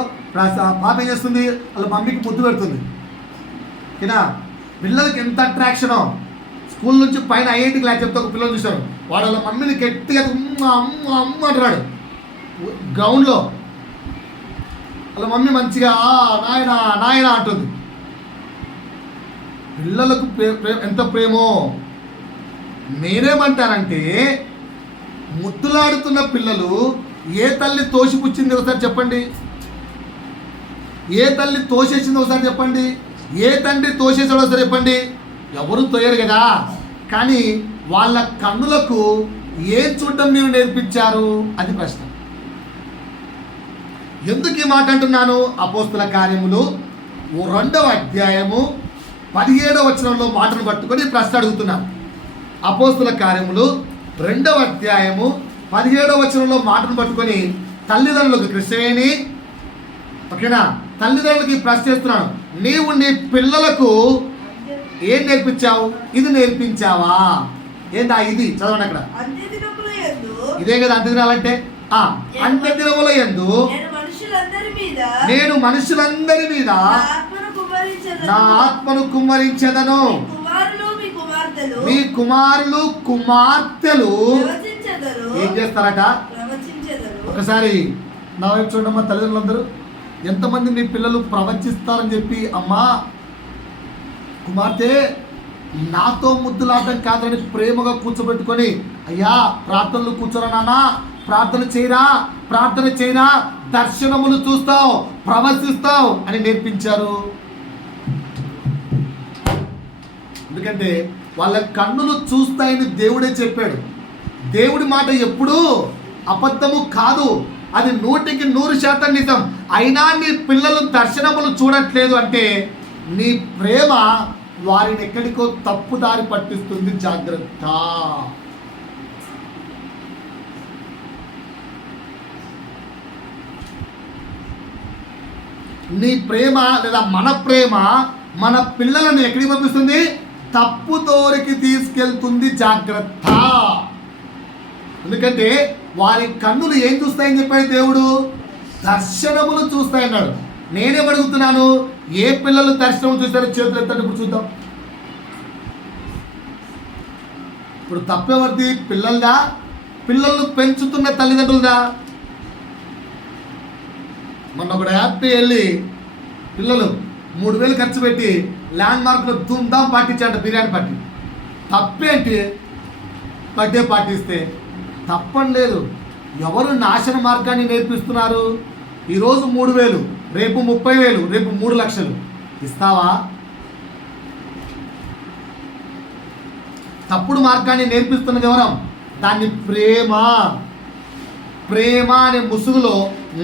పాప ఏం చేస్తుంది? వాళ్ళ మమ్మీకి ముద్దు పెడుతుంది. ఓకేనా? పిల్లలకి ఎంత అట్రాక్షనో. స్కూల్ నుంచి పైన ఐఐటి క్లాస్ చెప్తే ఒక పిల్లలు చూశారు. వాడు వాళ్ళ మమ్మీని గట్టిగా అమ్మ అంటున్నాడు గ్రౌండ్లో. వాళ్ళ మమ్మీ మంచిగా నాయన నాయన అంటుంది. పిల్లలకు ఎంత ప్రేమో. నేనేమంటానంటే ముద్దులాడుతున్న పిల్లలు ఏ తల్లి తోసిపుచ్చింది ఒకసారి చెప్పండి? ఏ తల్లి తోసేసింది ఒకసారి చెప్పండి? ఏ తండ్రి తోసేసాడో ఒకసారి చెప్పండి? ఎవరు తోయరు కదా. కానీ వాళ్ళ కన్నులకు ఏం చూడడం మీరు నేర్పించారు? అది ప్రశ్న. ఎందుకు ఈ మాట అంటున్నాను? అపోస్తుల కార్యములు 2వ అధ్యాయము 17వ వచనంలో మాటను పట్టుకొని ప్రశ్న అడుగుతున్నాను. అపోస్తుల కార్యములు 2వ అధ్యాయము 17వ వచనంలో మాటను పట్టుకొని తల్లిదండ్రులకు కృష్ణవేణి, ఓకేనా, తల్లిదండ్రులకి ప్రశ్న చేస్తున్నాను. నీవు నీ పిల్లలకు ఏం నేర్పించావు? ఇది నేర్పించావా? ఏందా ఇది? చదవండి అక్కడ. ఇదే కదా అంత్యదినాలంటే. అంత్యదినముల యందు నేను మనుషులందరి మీద నా ఆత్మను కుమ్మరించెదను. మీ కుమారులు కుమార్తెలు ఏం చేస్తారట? ఒకసారి నా వైపు చూడమ్మా తల్లిదండ్రులందరూ. ఎంతమంది మీ పిల్లలు ప్రవచిస్తారని చెప్పి, అమ్మా కుమార్తె నాతో ముద్దులాడటం కాదని ప్రేమగా కూర్చోబెట్టుకొని, అయ్యా ప్రార్థనలు కూర్చోరా నాన్న, ప్రార్థన చేయరా, దర్శనములు చూస్తావు, ప్రవచిస్తావు అని నేర్పించారు. ఎందుకంటే వాళ్ళ కన్నులు చూస్తాయని దేవుడే చెప్పాడు. దేవుడి మాట ఎప్పుడూ అబద్ధము కాదు, అది 100% నిజం. అయినా నీ పిల్లలు దర్శనములు చూడట్లేదు అంటే నీ ప్రేమ వారిని ఎక్కడికో తప్పుదారి పట్టిస్తుంది. జాగ్రత్త. నీ ప్రేమ లేదా మన ప్రేమ మన పిల్లలను ఎక్కడికి పంపిస్తుంది? తప్పుదోరికి తీసుకెళ్తుంది. జాగ్రత్త. ఎందుకంటే వారి కన్నులు ఏం చూస్తాయని చెప్పాడు దేవుడు? దర్శనములు చూస్తాయన్నాడు. నేనేమడుగుతున్నాను? ఏ పిల్లలు దర్శనములు చూస్తారో చేతులు ఎత్తండి. ఇప్పుడు చూద్దాం. ఇప్పుడు తప్పెవరిది? పిల్లలదా? పిల్లలు పెంచుతున్న తల్లిదండ్రులదా? మొన్న ఒకడు హ్యాపీ వెళ్ళి పిల్లలు 3000 ఖర్చు పెట్టి ల్యాండ్ మార్క్లో ధూమ్ధాం పాటించాడు, బిర్యానీ పార్టీ. తప్పేంటి? బర్త్డే పార్టీ ఇస్తే తప్పని లేదు. ఎవరు నాశన మార్గాన్ని నేర్పిస్తున్నారు? ఈరోజు 3000, రేపు 30,000, రేపు 3 లక్షలు ఇస్తావా? తప్పుడు మార్గాన్ని నేర్పిస్తున్నది ఎవరం? దాన్ని ప్రేమ అనే ముసుగులో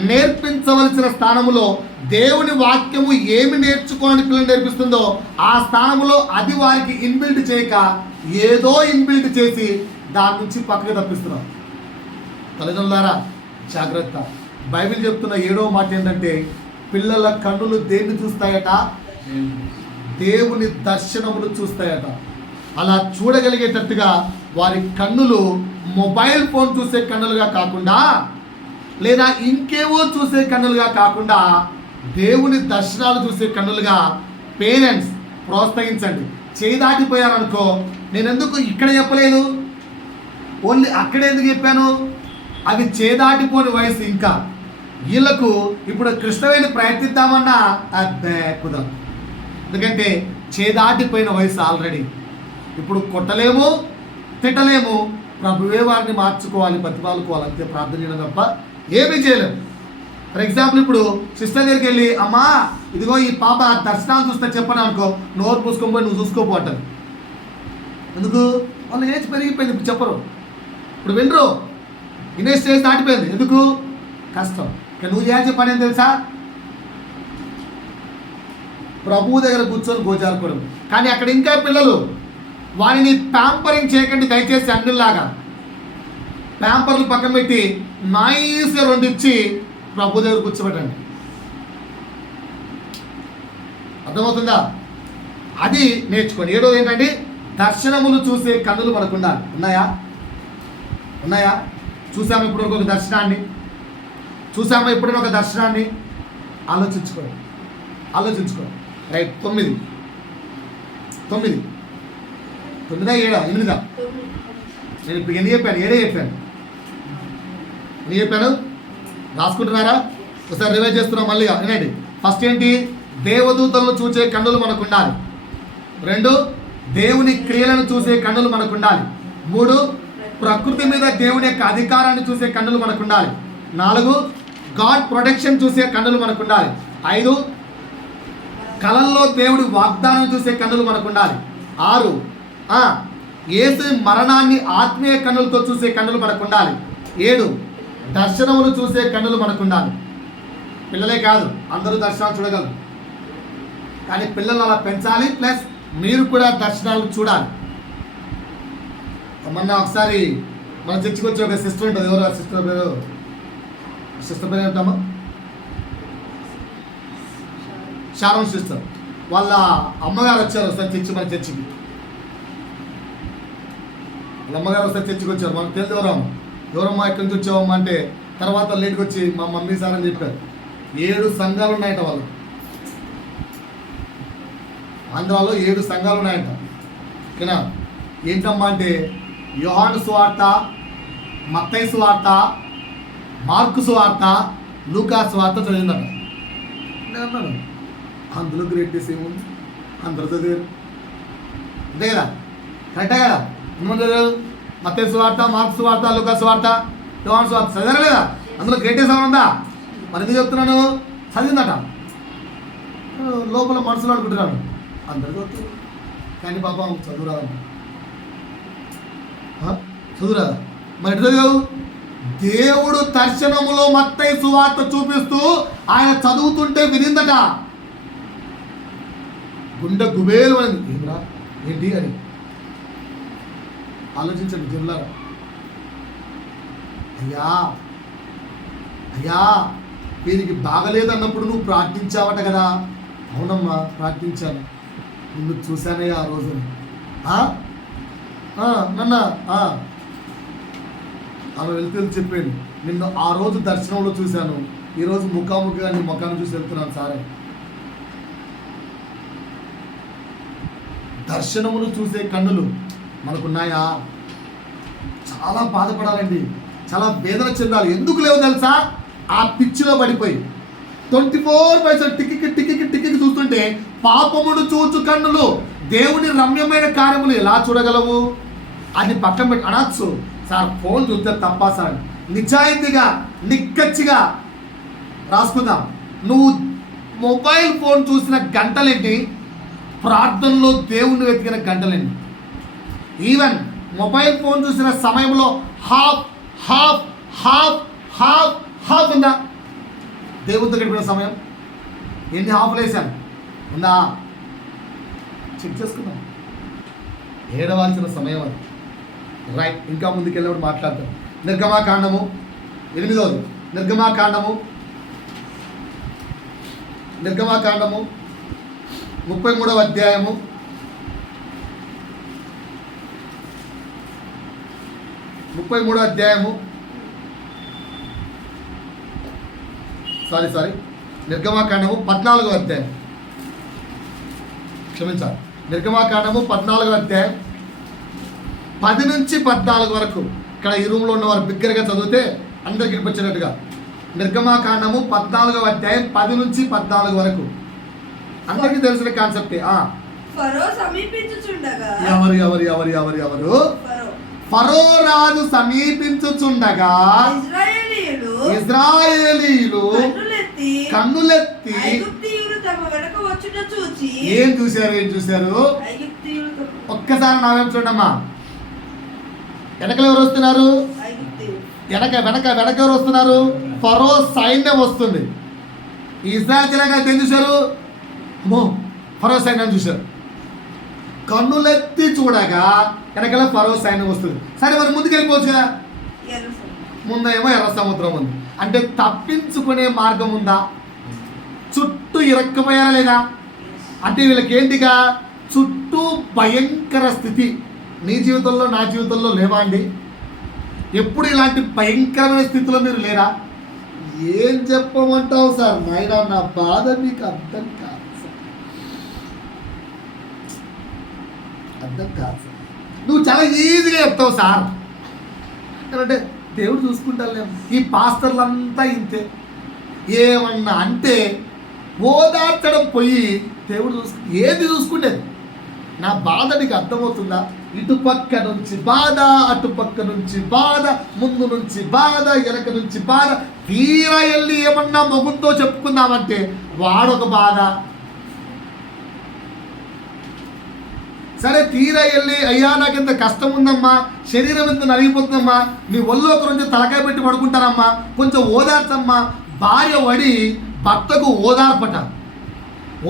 నేర్పించవలసిన స్థానంలో దేవుని వాక్యము ఏమి నేర్చుకోవాలని పిల్లలు నేర్పిస్తుందో ఆ స్థానంలో అది వారికి ఇన్బిల్ట్ చేయక ఏదో ఇన్బిల్ట్ చేసి దాని నుంచి పక్కకు తప్పిస్తున్నాం. తల్లిదండ్రులారా జాగ్రత్త. బైబిల్ చెప్తున్న 7వ మాట ఏంటంటే, పిల్లల కన్నులు దేన్ని చూస్తాయట? దేవుని దర్శనములు చూస్తాయట. అలా చూడగలిగేటట్టుగా వారి కన్నులు మొబైల్ ఫోన్ చూసే కన్నులుగా కాకుండా, లేదా ఇంకేవో చూసే కన్నులుగా కాకుండా దేవుని దర్శనాలు చూసే కన్నులుగా పేరెంట్స్ ప్రోత్సహించండి. చేయి దాటిపోయారనుకో, నేను ఎందుకు ఇక్కడ చెప్పలేదు, ఓన్లీ అక్కడే ఎందుకు చెప్పాను? అవి చేదాటిపోని వయసు. ఇంకా వీళ్ళకు ఇప్పుడు కృష్ణవేణి ప్రయత్నిద్దామన్నా అబ్బే కుదరదు. ఎందుకంటే చేదాటిపోయిన వయసు ఆల్రెడీ. ఇప్పుడు కొట్టలేము, తిట్టలేము. ప్రభువే వారిని మార్చుకోవాలి, బతిమాలుకోవాలి, అంతే. ప్రార్థన చేయడం తప్ప ఏమీ చేయలేము. ఫర్ ఎగ్జాంపుల్ ఇప్పుడు సిస్టర్ దగ్గరికి వెళ్ళి, అమ్మా ఇదిగో ఈ పాప దర్శనాలు చూస్తే చెప్పని అనుకో, నోరు పూసుకోపోయి నువ్వు చూసుకోపోతాడు. ఎందుకు? వాళ్ళు ఏజ్ పెరిగిపోయింది, ఇప్పుడు చెప్పరు, ఇప్పుడు వినరు. ఇనే స్టేజ్ దాటిపోయింది. ఎందుకు? కష్టం. ఇక నువ్వు చేయాల్సిన పని ఏం తెలుసా? ప్రభువు దగ్గర కూర్చొని గోచారుకోవడం. కానీ అక్కడ ఇంకా పిల్లలు, వారిని ప్యాంపరింగ్ చేయకండి దయచేసి. అన్నిలాగా ప్యాంపర్లు పక్కన పెట్టి నైస్గా 2 ఇచ్చి ప్రభు దగ్గర కూర్చోబెట్టండి. అర్థమవుతుందా? అది నేర్చుకోండి. 7వది ఏంటంటే, దర్శనములు చూసే కన్నులు మనకు ఉండాలి. ఉన్నాయా? చూసాము ఇప్పుడు ఒక దర్శనాన్ని? ఆలోచించుకోండి. రైట్. 9, 9, 9, 8. నేను ఇప్పుడు ఎన్ని చెప్పాను? 7 చెప్పాను. ఎన్ని చెప్పాను? రాసుకుంటున్నారా? ఒకసారి రివైజ్ చేస్తున్నాం మళ్ళీ. వినండి. ఫస్ట్ ఏంటి? దేవదూతలను చూసే కన్నులు మనకు ఉండాలి. 2, దేవుని క్రియలను చూసే కన్నులు మనకు ఉండాలి. 3, ప్రకృతి మీద దేవుని యొక్క అధికారాన్ని చూసే కన్నులు మనకు ఉండాలి. 4, గాడ్ ప్రొటెక్షన్ చూసే కన్నులు మనకు ఉండాలి. 5, కళల్లో దేవుడి వాగ్దానం చూసే కన్నులు మనకు ఉండాలి. 6, యేసు మరణాన్ని ఆత్మీయ కన్నులతో చూసే కన్నులు మనకు ఉండాలి. 7, దర్శనములు చూసే కన్నులు మనకు ఉండాలి. పిల్లలే కాదు, అందరూ దర్శనాలు చూడగలరు. కానీ పిల్లలు అలా పెంచాలి, ప్లస్ మీరు కూడా దర్శనాలు చూడాలి. మొన్న ఒకసారి మన చర్చికి వచ్చి ఒక సిస్టర్ ఉంటుంది. ఎవరు ఆ సిస్టర్ పేరు? సిస్టర్ పేరు ఏంటమ్మా? Sharon sister. వాళ్ళ అమ్మగారు వచ్చారు ఒకసారి మన చర్చికి. వాళ్ళ అమ్మగారు ఒకసారి చర్చికి వచ్చారు. మనకు తెలియదు ఎవరమ్మా ఎక్కడి నుంచి వచ్చావమ్మా అంటే, తర్వాత లేట్కి వచ్చి మా మమ్మీ సార్ అని చెప్పారు. 7 సంఘాలు ఉన్నాయట వాళ్ళు. ఆంధ్రాలో 7 సంఘాలు ఉన్నాయంట. ఓకేనా? ఏంటమ్మా అంటే యోహాను సువార్త, మత్తయి సువార్త, మార్కు సువార్త, లూకా సువార్త చదివిందట. నేను అన్నాను, అందులో గ్రేట్నెస్ ఏముంది? అందరూ చదివారు, అంతే కదా? కరెక్టే కదా? ఎంతమంది చదివారు? మత్తయి సువార్త, మార్కు సువార్త, లూకా సువార్త, యోహాను సువార్త చదివారు లేదా? అందులో గ్రేట్నెస్ ఏమైనా ఉందా? మరి ఎందుకు చెప్తున్నాను? చదివిందట. లోపల మనసులో అనుకుంటున్నాను, అందరూ చదువుతారు కానీ పాపం చదువురాదంట. చదువురాదా? మరి ఎట్లా చదివావు? దేవుడు దర్శనములో మత్తయి సువార్త చూపిస్తూ ఆయన చదువుతుంటే వినిందట. గుండె గుబేలు అని, ఏమిరా ఏంటి అని ఆలోచించండి జిల్లారా. అయ్యా అయ్యా వీరికి బాగలేదన్నప్పుడు నువ్వు ప్రార్థించావట కదా? అవునమ్మా ప్రార్థించాను, నిన్ను చూశానయ్యా ఆ రోజు. నన్న ఆమె వెళ్తే చెప్పాను, నిన్ను ఆ రోజు దర్శనంలో చూశాను, ఈరోజు ముఖాముఖిగా నీ ముఖాన్ని చూసి వెళ్తున్నాను సారే. దర్శనమును చూసే కన్నులు మనకున్నాయా? చాలా బాధపడాలండి, చాలా వేదన చెందాలి. ఎందుకు లేవు తెలుసా? ఆ పిచ్చిలో పడిపోయి 24/7 టిక్కి చూస్తుంటే పాపమును చూచు కన్నులు దేవుని రమ్యమైన కార్యములు ఎలా చూడగలవు? అది పక్కన పెట్టి అనొచ్చు, సార్ ఫోన్ చూస్తే తప్ప సార్. నిజాయితీగా నిక్కచ్చిగా రాసుకుందాం. నువ్వు మొబైల్ ఫోన్ చూసిన గంటలేంటి? ప్రార్థనలో దేవుణ్ణి వెతికిన గంటలేంటి? ఈవెన్ మొబైల్ ఫోన్ చూసిన సమయంలో half half half half half ఉందా? దేవుడితో గడిపిన సమయం ఎన్ని హాఫ్లు వేసాను ఉందా? చెక్ చేసుకుందాం. ఏడవాల్సిన సమయం అది. రైట్, ఇంకా ముందుకెళ్ళినప్పుడు మాట్లాడతాం. నిర్గమాకాండము 8వ నిర్గమాకాండము 33వ అధ్యాయము 33వ అధ్యాయము సారీ నిర్గమాకాండము 14వ అధ్యాయం, క్షమించాలి. నిర్గమాకాండము 14వ అధ్యాయం 10 నుంచి 14 వరకు. ఇక్కడ ఈ రూమ్లో ఉన్నవారు బిగ్గరగా చదివితే అందరికి వినిపించినట్టుగా. నిర్గమాకాండము 14వ అధ్యాయం 10 నుంచి 14 వరకు. అందరికీ తెలిసిన కాన్సెప్టే. ఫరో సమీపించుచుండగా ఎవరు ఫరో రాజు సమీపించుచుండగా ఇశ్రాయేలీయులు కన్నులెత్తి తమ వెనక వచ్చుట చూచి ఏం చూశారు? ఒక్కసారి నా వైపు చూడమ్మా. వెనకలు ఎవరు వస్తున్నారు? వెనక ఎవరు వస్తున్నారు? ఫరో సైన్యం వస్తుంది. ఈ ఇశ్రాయేల్ జనాంగం ఏం చూశారు? ఫరో సైన్యం చూశారు. కన్నులెత్తి చూడగా వెనకాల ఫరో సైన్యం వస్తుంది. సరే మరి ముందుకు వెళ్ళిపోవచ్చు కదా? ముందేమో ఎర్ర సముద్రం ఉంది. అంటే తప్పించుకునే మార్గం ఉందా? చుట్టూ ఇరక్కపోయారా లేదా? అంటే వీళ్ళకి ఏంటిగా చుట్టూ భయంకర స్థితి. నీ జీవితంలో నా జీవితంలో లేవా అండి? ఎప్పుడు ఇలాంటి భయంకరమైన స్థితిలో మీరు లేరా? ఏం చెప్పమంటావు సార్? నాయనా నా బాధ మీకు అర్థం కాదు సార్. నువ్వు చాలా ఈజీగా చెప్తావు సార్. అంటే దేవుడు చూసుకుంటాలేము. ఈ పాస్టర్లంతా ఇంతే. ఏమన్నా అంటే ఓదార్చడం పోయి దేవుడు ఏది చూసుకుంటేది. నా బాధ నీకు అర్థమవుతుందా? ఇటుపక్క నుంచి బాధ, అటుపక్క నుంచి బాధ, ముందు నుంచి బాధ, వెనక నుంచి బాధ. తీరా వెళ్ళి ఏమన్నా మొగుతో చెప్పుకుందామంటే వాడొక బాధ. సరే తీరా వెళ్ళి అయ్యా నాకు ఇంత కష్టం ఉందమ్మా, శరీరం ఎంత నలిగిపోతుందమ్మా, నీ ఒళ్ళు ఒక రోజు తలకాయ పెట్టి పడుకుంటానమ్మా, కొంచెం ఓదార్చమ్మా. భార్య వడి భర్తకు ఓదార్పట.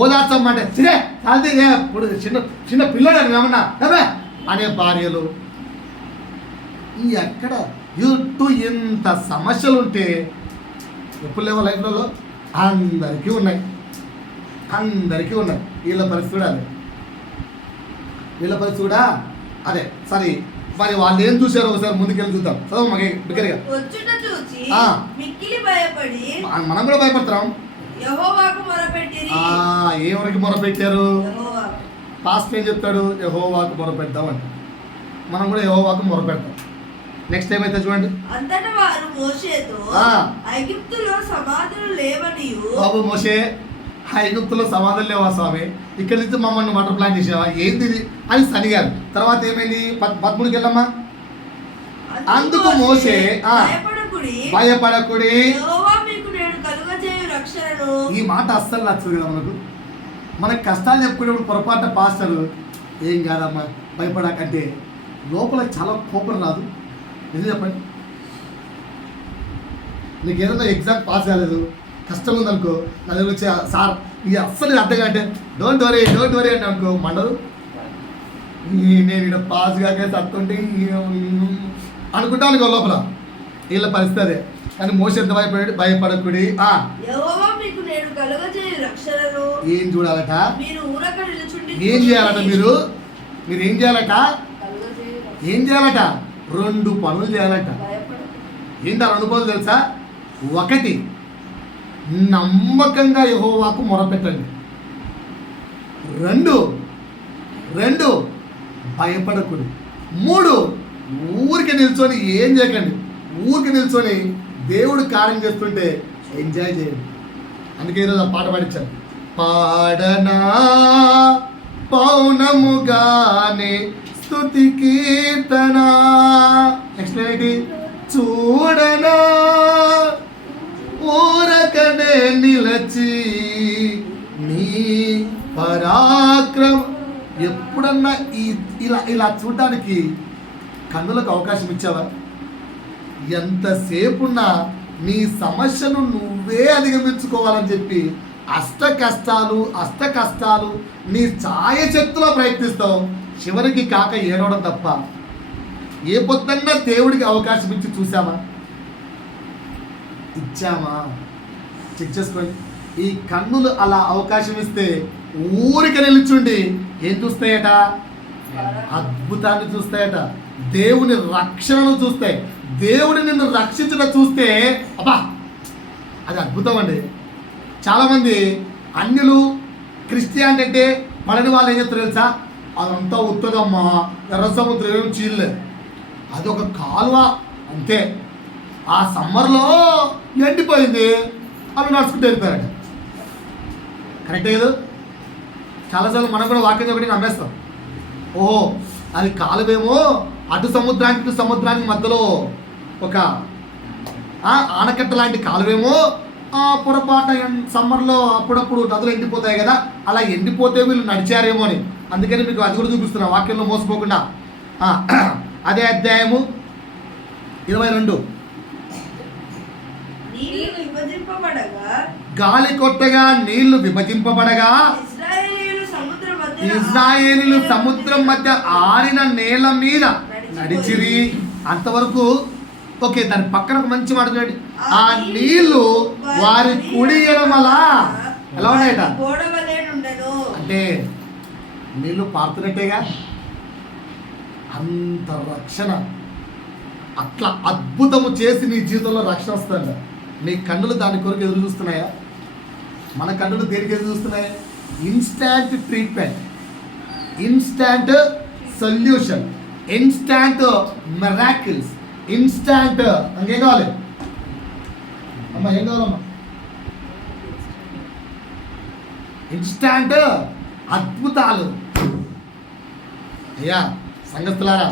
ఓదార్చమంటే చిరే అది ఇప్పుడు చిన్న చిన్న పిల్లడని ఏమన్నా కదా అనే భార్యలు. ఎక్కడ ఇటు ఇంత సమస్యలు ఉంటే ఎప్పుడు లేవో లైఫ్లలో అందరికీ ఉన్నాయి. వీళ్ళ పరిస్థితి కూడా అదే. అదే సరే. మరి వాళ్ళు ఏం చూసారో ఒకసారి ముందుకెళ్ళి చూద్దాం. చదువు మాకు బిగ్గరగా. వచ్చుట చూచి మిక్కిలి భయపడి మనం కూడా భయపడతాం. యెహోవాకు మొరపెట్టిరి. ఎవరికి మొరపెట్టారు? యెహోవాకు. పాస్టర్ ఏం చెప్తాడు? యెహోవాకు మొరపెడతాం అంట. మనం కూడా యెహోవాకు మొరపెడతాం. నెక్స్ట్ ఏమైతే చూడండి. అంతటా వారు మోషేతో ఐగుప్తులో సమాధులు లేవనియు. బాబు మోషే, ఐగుప్తులో సమాధులు లేవా స్వామి? ఇక్కడ నుంచి మమ్మల్ని వాటర్ ప్లాన్ చేసావా? ఏంది అని సనిగారు. తర్వాత ఏమైంది? 13కి వెళ్ళమ్మా. అందుకు మోషే భయపడకుడి, యెహోవా మీకు నేను కలుగజేయు రక్షణను. ఈ మాట అస్సలు నచ్చదు కదా మనకు. మనకు కష్టాలు చెప్పుకునేప్పుడు పొరపాటు పాస్టర్ ఏం కాదమ్మా భయపడకంటే లోపల చాలా కోపం రాదు. నిజం చెప్పండి. నీకు ఏదైనా ఎగ్జామ్ పాస్ కాలేదు, కష్టం ఉందనుకో, నా దగ్గర వచ్చి సార్ ఇది అస్సలు అర్థం అంటే డోంట్ వరీ అంటే అనుకో మండదు. నేను ఇక్కడ పాస్ కాక తట్టుకుంటే అనుకుంటా అనుకో లోపల. వీళ్ళ పరిస్థితి అదే. కానీ మోసే ఎంత భయపడకుడి. యెహోవా మీకు నేను కలుగజేయు రక్షణను. ఏం చూడాలట? మీరు ఊరక నిలుచుండి ఏం చేయాలట? మీరు ఏం చేయాలట? ఏం చేయాలట? 2 పనులు చేయాలట. ఏంటా 2 పనులు తెలుసా? 1, నమ్మకంగా యెహోవాకు మొరపెట్టండి. 2 భయపడకుడు. 3 ఊరికి నిల్చొని ఏం చేయకండి. ఊరికి నిల్చొని దేవుడు కార్యం చేస్తుంటే ఎంజాయ్ చేయండి. అందుకే ఈరోజు ఆ పాట పాడించాను. పాడనా పౌనముగానే స్తుతి కీర్తన. నెక్స్ట్ ఏంటి? చూడనా ఊరకనే నిలచి నీ పరాక్రమం. ఎప్పుడన్నా ఇలా చూడడానికి కన్నులకు అవకాశం ఇచ్చావా? ఎంతసేపున్నా నీ సమస్యను నువ్వే అధిగమించుకోవాలని చెప్పి అష్ట కష్టాలు నీ ఛాయశక్తిలో ప్రయత్నిస్తావు. చివరికి కాక ఏడవడం తప్ప ఏ పొద్దున్నా దేవుడికి అవకాశం ఇచ్చి చూసామా? ఇచ్చామా? చెక్ చేసుకోండి. ఈ కన్నులు అలా అవకాశం ఇస్తే ఊరికి నిలుచుండి ఏం చూస్తాయట? అద్భుతాన్ని చూస్తాయట. దేవుని రక్షణను చూస్తాయి. దేవుడు నిన్ను రక్షించడం చూస్తే అబ్బా అది అద్భుతం అండి. చాలామంది అన్యులు క్రిస్టియానిటీ అంటే పడని వాళ్ళు ఏం చెప్తారు తెలుసా? అదంతా ఉత్తదమ్మా, ఎర్ర సముద్రం ఏం చీల్లే, అది ఒక కాలువ అంతే, ఆ సమ్మర్లో ఎండిపోయింది, అవి నడుచుకుంటూ వెళ్ళిపోయారట. కరెక్టే కదా? చాలాసార్లు మనం కూడా వాక్యం ఒకటి నమ్మేస్తాం. ఓహో అది కాలువేమో, అటు సముద్రానికి మధ్యలో ఒక ఆనకట్ట లాంటి కాలువేమో, పొరపాటు సమ్మర్లో అప్పుడప్పుడు నదులు ఎండిపోతాయి కదా, అలా ఎండిపోతే వీళ్ళు నడిచారేమో అని. అందుకని మీకు అది కూడా చూపిస్తున్నా వాక్యంలో మోసపోకుండా. అదే అధ్యాయము 22. గాలి కొట్టగా నీళ్లు విభజింపబడగా ఇశ్రాయేలీయులు సముద్రం మధ్య ఆరిన నేల మీద నడిచిరి. అంతవరకు ఓకే. దాని పక్కన ఒక మంచి మాట చూడండి. ఆ నీళ్లు వారి కుడి ఎడమలా ఎలా ఉన్నాయట? అంటే నీళ్లు పారుతున్నట్టేగా. అంత రక్షణ, అట్లా అద్భుతము చేసి నీ జీవితంలో రక్షణ వస్తుందంట. నీ కన్నులు దాని కొరకు ఎదురు చూస్తున్నాయా? మన కన్నులు దేనికి ఎదురు చూస్తున్నాయా? Instant treatment, instant solution, instant miracles, instant. ఇంకేం కావాలి అమ్మా? ఏం కావాలమ్మా? ఇన్స్టాంట్ అద్భుతాలు. అయ్యా సంగతులారా,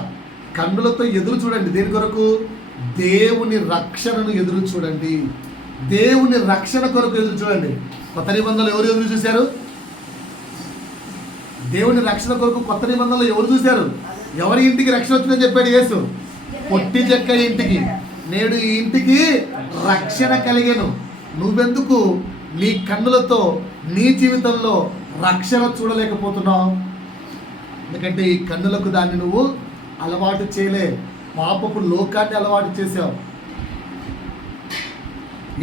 కన్నులతో ఎదురు చూడండి. దేని కొరకు? దేవుని రక్షణను ఎదురు చూడండి. దేవుని రక్షణ కొరకు ఎదురు చూడండి. కొత్త నిబంధనలు ఎవరు ఎదురు చూశారు? దేవుని రక్షణ కొరకు కొత్త నిబంధనలు ఎవరు చూశారు? ఎవరి ఇంటికి రక్షణ వచ్చిందని చెప్పాడు యేసు? పొట్టి చెక్క ఇంటికి. నేడు ఈ ఇంటికి రక్షణ కలిగెను. నువ్వెందుకు నీ కన్నులతో నీ జీవితంలో రక్షణ చూడలేకపోతున్నావు? ఎందుకంటే ఈ కన్నులకు దాన్ని నువ్వు అలవాటు చేయలే, పాపపు లోకాన్ని అలవాటు చేసావు.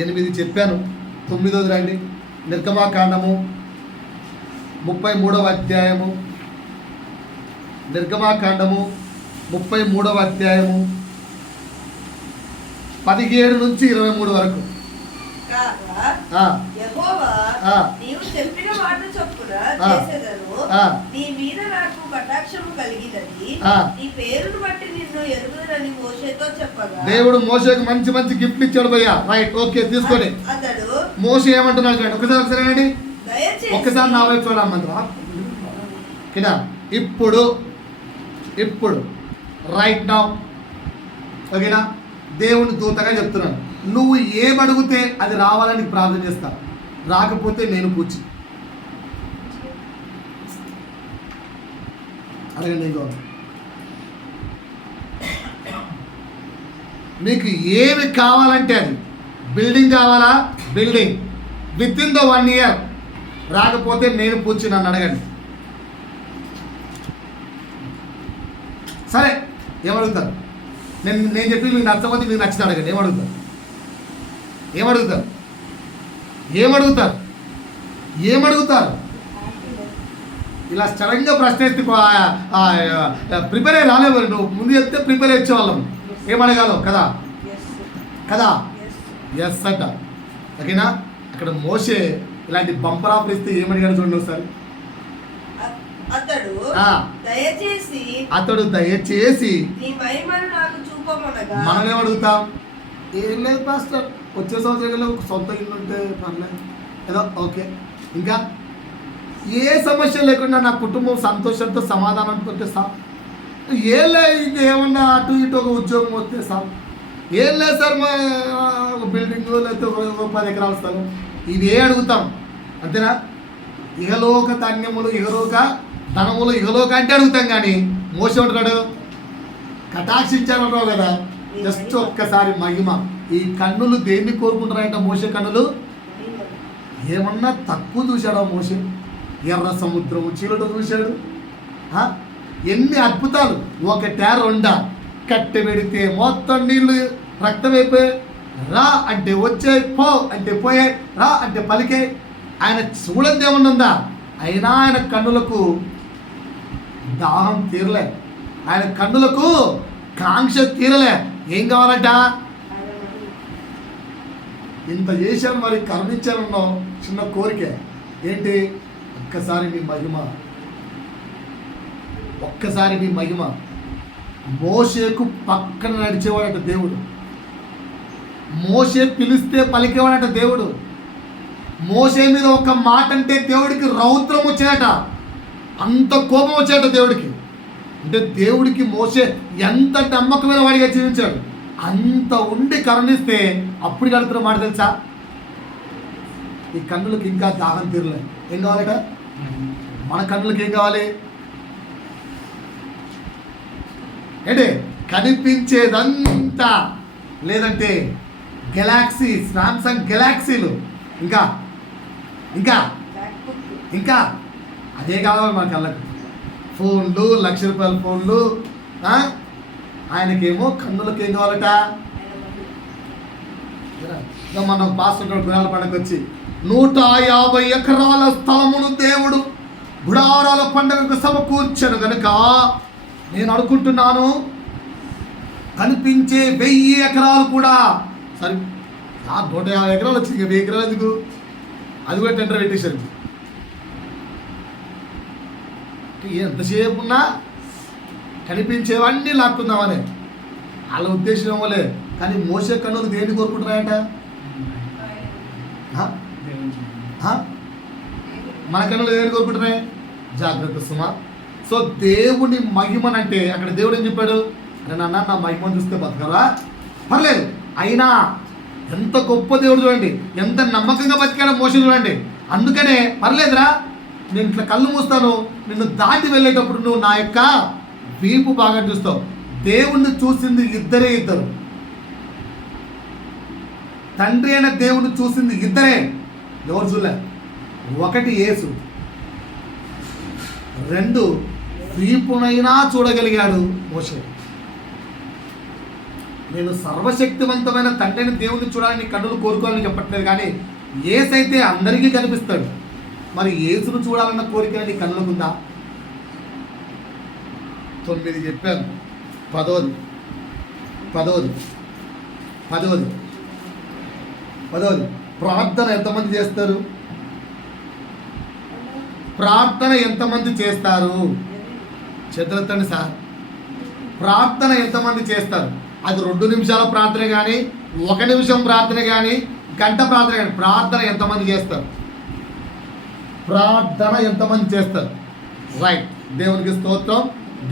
8 చెప్పాను, 9 రండి. నిర్గమాకాండము 33వ అధ్యాయము, నిర్గమాకాండము 33వ అధ్యాయము 17 నుంచి 23 వరకు. కాగా యెహోవా నీవు చెప్పిన మాట చొప్పున చేసేదను. నీ మీద నాకు కటాక్షము కలిగినది. నీ పేరును బట్టి నిన్ను ఎరుగుదనని మోషేతో చెప్పగా, దేవుడు మోషేకు మంచి మంచి గిఫ్ట్ ఇచ్చాడు భయ్యా. రైట్, ఓకే, తీసుకొని అతడు మోషే ఏమంటున్నాడు చూడండి ఒకసారి. సరేనండి, ఒక్కసారి నా వైపు చూడమంటారా? ఇప్పుడు రైట్ నౌ, ఓకేనా? దేవుని దూతగా చెప్తున్నాను, నువ్వు ఏమడిగితే అది రావాలని ప్రార్థన చేస్తా, రాకపోతే నేను పూచి అడగండి. ఇంకో మీకు ఏమి కావాలంటే అది, బిల్డింగ్ కావాలా, building with in the 1 year, రాకపోతే నేను పూచి నన్ను అడగండి. సరే, ఏమడుగుతారు? నేను చెప్పి మీకు నచ్చకపోతే మీకు నచ్చిన అడగండి. ఏమడుగుతారు? ఇలా సడన్గా ప్రశ్న ఎత్తి ప్రిపేర్ అయ్యి రాలేవారు. నువ్వు ముందు చెప్తే ప్రిపేర్ వచ్చేవాళ్ళం. ఏమడగాలో కదా. ఎస్ అంట, ఓకేనా? అక్కడ మోషే ఇలాంటి బంపర్ ఆఫర్ ఇస్తే ఏమడిగాడు చూడండి ఒకసారి. అతడు దయచేసి మనం ఏమడుగుతాం? ఏం లేదు పాస్టర్, వచ్చే సంవత్సరంలో సొంత ఇల్లు ఉంటే పర్లేదు, ఏదో ఓకే. ఇంకా ఏ సమస్య లేకుండా నా కుటుంబం సంతోషంతో సమాధానం అనుకుంటే సార్. ఏం లేదు, ఇంకేమన్నా అటు ఇటు ఒక ఉద్యోగం వస్తే సార్. ఏం లేదు సార్, మా ఒక బిల్డింగ్ లేకపోతే ఒక 10 ఎకరాల స్థలం, ఇవే అడుగుతాం, అంతేనా? ఇహలోక ధాన్యములు, ఇహలోక ధనములు, ఇహలోక అంటే అడుగుతాం. కానీ మోసే ఉంటాడు, కటాక్షించాలన్నావు కదా. జస్ట్ ఒక్కసారి మహిమ. ఈ కన్నులు దేన్ని కోరుకుంటారంట? మోసే కన్నులు ఏమన్నా తక్కువ చూశాడా మోసే? ఎర్ర సముద్రము చీలట చూశాడు. ఎన్ని అద్భుతాలు! ఒకటా రెండా? కట్టె పెడితే మొత్తం నీళ్ళు రక్తమైపోయి, రా అంటే వచ్చే, పో అంటే పోయే, రా అంటే పలికే. ఆయన చూడండి ఏమన్నా, అయినా ఆయన కన్నులకు దాహం తీరలే, ఆయన కన్నులకు కాంక్ష తీరలే. ఏం కావాలంట? ఇంత చేశాను, మరి కరుణించాలన్నో చిన్న కోరిక ఏంటి? ఒక్కసారి మీ మహిమ. మోషేకు పక్కన నడిచేవాడట దేవుడు. మోషే పిలిస్తే పలికేవాడట దేవుడు. మోషే మీద ఒక మాట అంటే దేవుడికి రౌద్రం వచ్చాయట, అంత కోపం వచ్చాయట దేవుడికి. అంటే దేవుడికి మోషే ఎంత నమ్మకమైన వాడిగా జీవించాడు. అంత ఉండి కరుణిస్తే అప్పుడు కడుతున్న మాట తెలుసా? ఈ కన్నులకు ఇంకా దాహం తీరలే. ఏం కావాలట? మన కన్నులకు ఏం కావాలి? ఏంటి? కనిపించేదంతా, లేదంటే గెలాక్సీ, సామ్సంగ్ గెలాక్సీలు, ఇంకా ఇంకా ఇంకా అదే కావాలి మన కళ్ళకు. ఫోన్లు, ₹1,00,000 ఫోన్లు. ఆయనకేమో కన్నులకు ఏం కావాలట? మనం పాస్టర్ గుడాల పండుగ వచ్చి 150 ఎకరాల స్థలమును దేవుడు గుడారాల పండుగకు సమకూర్చను కనుక నేను అనుకుంటున్నాను, కనిపించే 1000 ఎకరాలు కూడా సరే. 150 ఎకరాలు వచ్చింది, 1000 ఎకరాలు ఎందుకు? అది కూడా టెండర్ పెట్టేశారు. ఎంతసేపు ఉన్నా కనిపించేవన్నీ లాక్కుందామని వాళ్ళ ఉద్దేశం ఇవ్వలే. కానీ మోసే కన్నులు దేన్ని కోరుకుంటున్నాయట? మన కన్నులు దేన్ని కోరుకుంటున్నాయి? జాగ్రత్త సుమా. సో దేవుని మహిమనంటే అక్కడ దేవుడు ఏం చెప్పాడు? అరే నాన్న, నా మహిమను చూస్తే బతకరా? పర్లేదు. అయినా ఎంత గొప్ప దేవుడు చూడండి, ఎంత నమ్మకంగా బతికాడో మోసే చూడండి. అందుకనే పర్లేదురా, నేను ఇట్లా కళ్ళు మూస్తాను, నిన్ను దాటి వెళ్ళేటప్పుడు నువ్వు నా యొక్క వీపు బాగా చూస్తావు. దేవుణ్ణి చూసింది ఇద్దరు, తండ్రి అయిన దేవుణ్ణి చూసింది ఇద్దరే. ఎవరు చూడలే. ఒకటి యేసు, రెండు వీపునైనా చూడగలిగాడు మోషే. నేను సర్వశక్తివంతమైన తండ్రిని దేవుని చూడాలని కన్నులు కోరుకోవాలని చెప్పట్లేదు, కానీ యేసైతే అందరికీ కనిపిస్తాడు. మరి యేసును చూడాలన్న కోరిక నీ కన్నులకు ఉందా? 9 చెప్పాను, 10వ ప్రార్థన ఎంతమంది చేస్తారు? ప్రార్థన ఎంతమంది చేస్తారు? చేతులెత్తండి సార్. ప్రార్థన ఎంతమంది చేస్తారు? అది 2 నిమిషాల ప్రార్థన కానీ, 1 నిమిషం ప్రార్థన కానీ, గంట ప్రార్థన కానీ, ప్రార్థన ఎంతమంది చేస్తారు? ప్రార్థన ఎంతమంది చేస్తారు? రైట్. దేవునికి స్తోత్రం,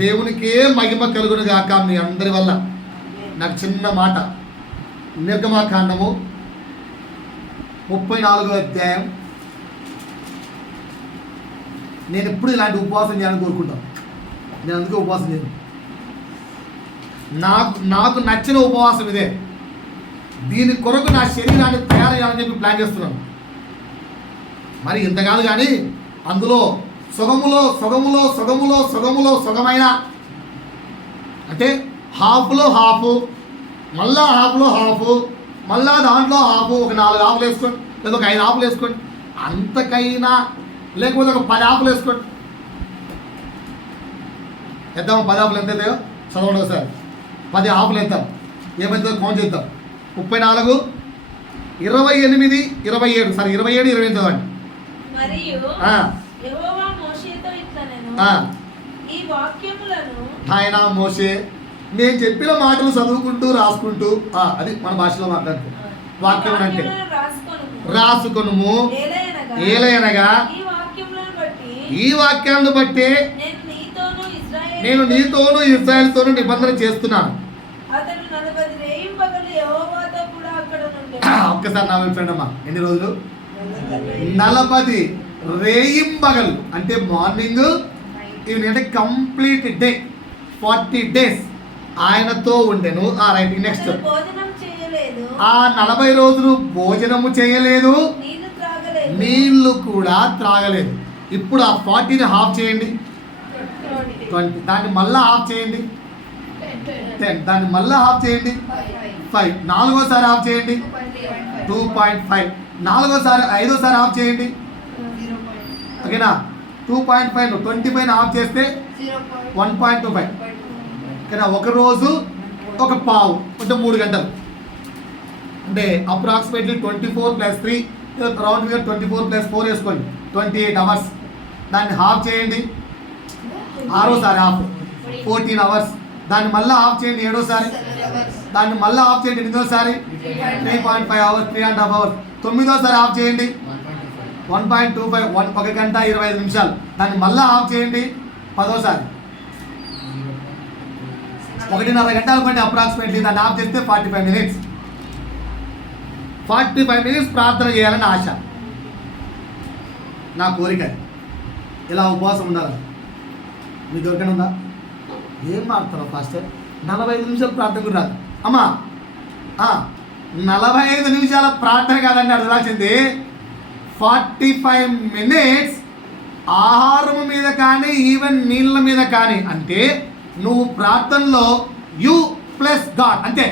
దేవునికే మహిమ కలుగును గాక మీ అందరి వల్ల. నాకు చిన్న మాట, నిర్గమాకాండము 34వ అధ్యాయం. నేను ఎప్పుడు ఇలాంటి ఉపవాసం చేయాలని కోరుకుంటాను. నేను అందుకే ఉపవాసం చేయను. నాకు నచ్చిన ఉపవాసం ఇదే. దీని కొరకు నా శరీరాన్ని తయారు చేయాలని చెప్పి ప్లాన్ చేస్తున్నాను. మరి ఇంత కాదు, కానీ అందులో సుగమైన అంటే హాఫ్లో హాఫ్, మళ్ళా హాఫ్లో హాఫ్, మళ్ళా దాంట్లో హాఫ్, ఒక 4 ఆకులు వేసుకోండి, లేదా ఒక 5 ఆకులు వేసుకోండి, అంతకైనా లేకపోతే ఒక 10 ఆకులు వేసుకోండి. వేద్దాం. 10 ఆకులు ఎంత అవుతాయో చదవండి ఒకసారి. 10 ఆకులు వేద్దాం, ఏమైతుందో కౌంట్ చేద్దాం. 34, 28, 27. సరే 27, 28 చదవండి. మరియు యెహోవా మోషేతో ఇట్లనెను, ఈ వాక్యములను ఆయన మోషే నేను చెప్పిన మాటలు చదువుకుంటూ రాసుకుంటూ, అది మన భాషలో మాట్లాడుతూ వాక్యం అంటే రాసుకొనుము. ఏలయనగా ఈ వాక్యాలను బట్టి నేను నీతోనూ ఇశ్రాయేలుతోనూ నిబంధన చేస్తున్నాను. ఒక్కసారి నా ఫ్రెండ్ అమ్మా, ఎన్ని రోజులు? 40 రేయింబగలు, అంటే మార్నింగ్ ఈవినింగ్, అంటే కంప్లీట్ డే, 40 days ఆయనతో ఉండెను. రైట్. నెక్స్ట్, ఆ 40 రోజులు భోజనము చేయలేదు, నీళ్లు కూడా త్రాగలేదు. ఇప్పుడు ఆ 40ని హాఫ్ చేయండి, 20. దాన్ని మళ్ళా హాఫ్ చేయండి, 10. దాన్ని మళ్ళా హాఫ్ చేయండి, 5. 4వసారి హాఫ్ చేయండి, 2.5. 4వసారి 5వసారి హాఫ్ చేయండి, ఓకేనా? 2.5. 25 హాఫ్ చేస్తే 1.25. ఓకేనా? ఒక రోజు ఒక పావు అంటే 3 గంటలు, అంటే అప్రాక్సిమేట్లీ 24 + 3, రౌండ్ ఫిగర్ 24 + 4 వేసుకోండి, 28 hours. దాన్ని హాఫ్ చేయండి, 6వసారి హాఫ్, 14 hours. దాన్ని మళ్ళీ హాఫ్ చేయండి, 7వసారి. దాన్ని మళ్ళీ హాఫ్ చేయండి, 8వసారి, 3.5 hours, 3.5 hours. 9వసారి హాఫ్ చేయండి, 1.25, 1 గంట 25 నిమిషాలు. దాన్ని మళ్ళీ హాఫ్ చేయండి, 10వసారి, 1.5 గంట అనుకోండి అప్రాక్సిమేట్లీ. దాన్ని హాఫ్ చేస్తే 45 minutes. 45 minutes ప్రార్థన చేయాలని ఆశ, నా కోరిక. ఇలా ఉపవాసం ఉండాలి. మీకు ఎవరికైనా ఉందా? ఏం మాట్లాడతారు ఫాస్టర్? 45 నిమిషాలు ప్రార్థన కూడా రాదు అమ్మా. 45 నిమిషాల ప్రార్థన కాదండి అడగాల్సింది. 45 minutes ఆహారం మీద కానీ, ఈవెన్ నీళ్ళ మీద కానీ. అంటే నువ్వు ప్రార్థనలో యు ప్లస్ గాడ్, అంతే.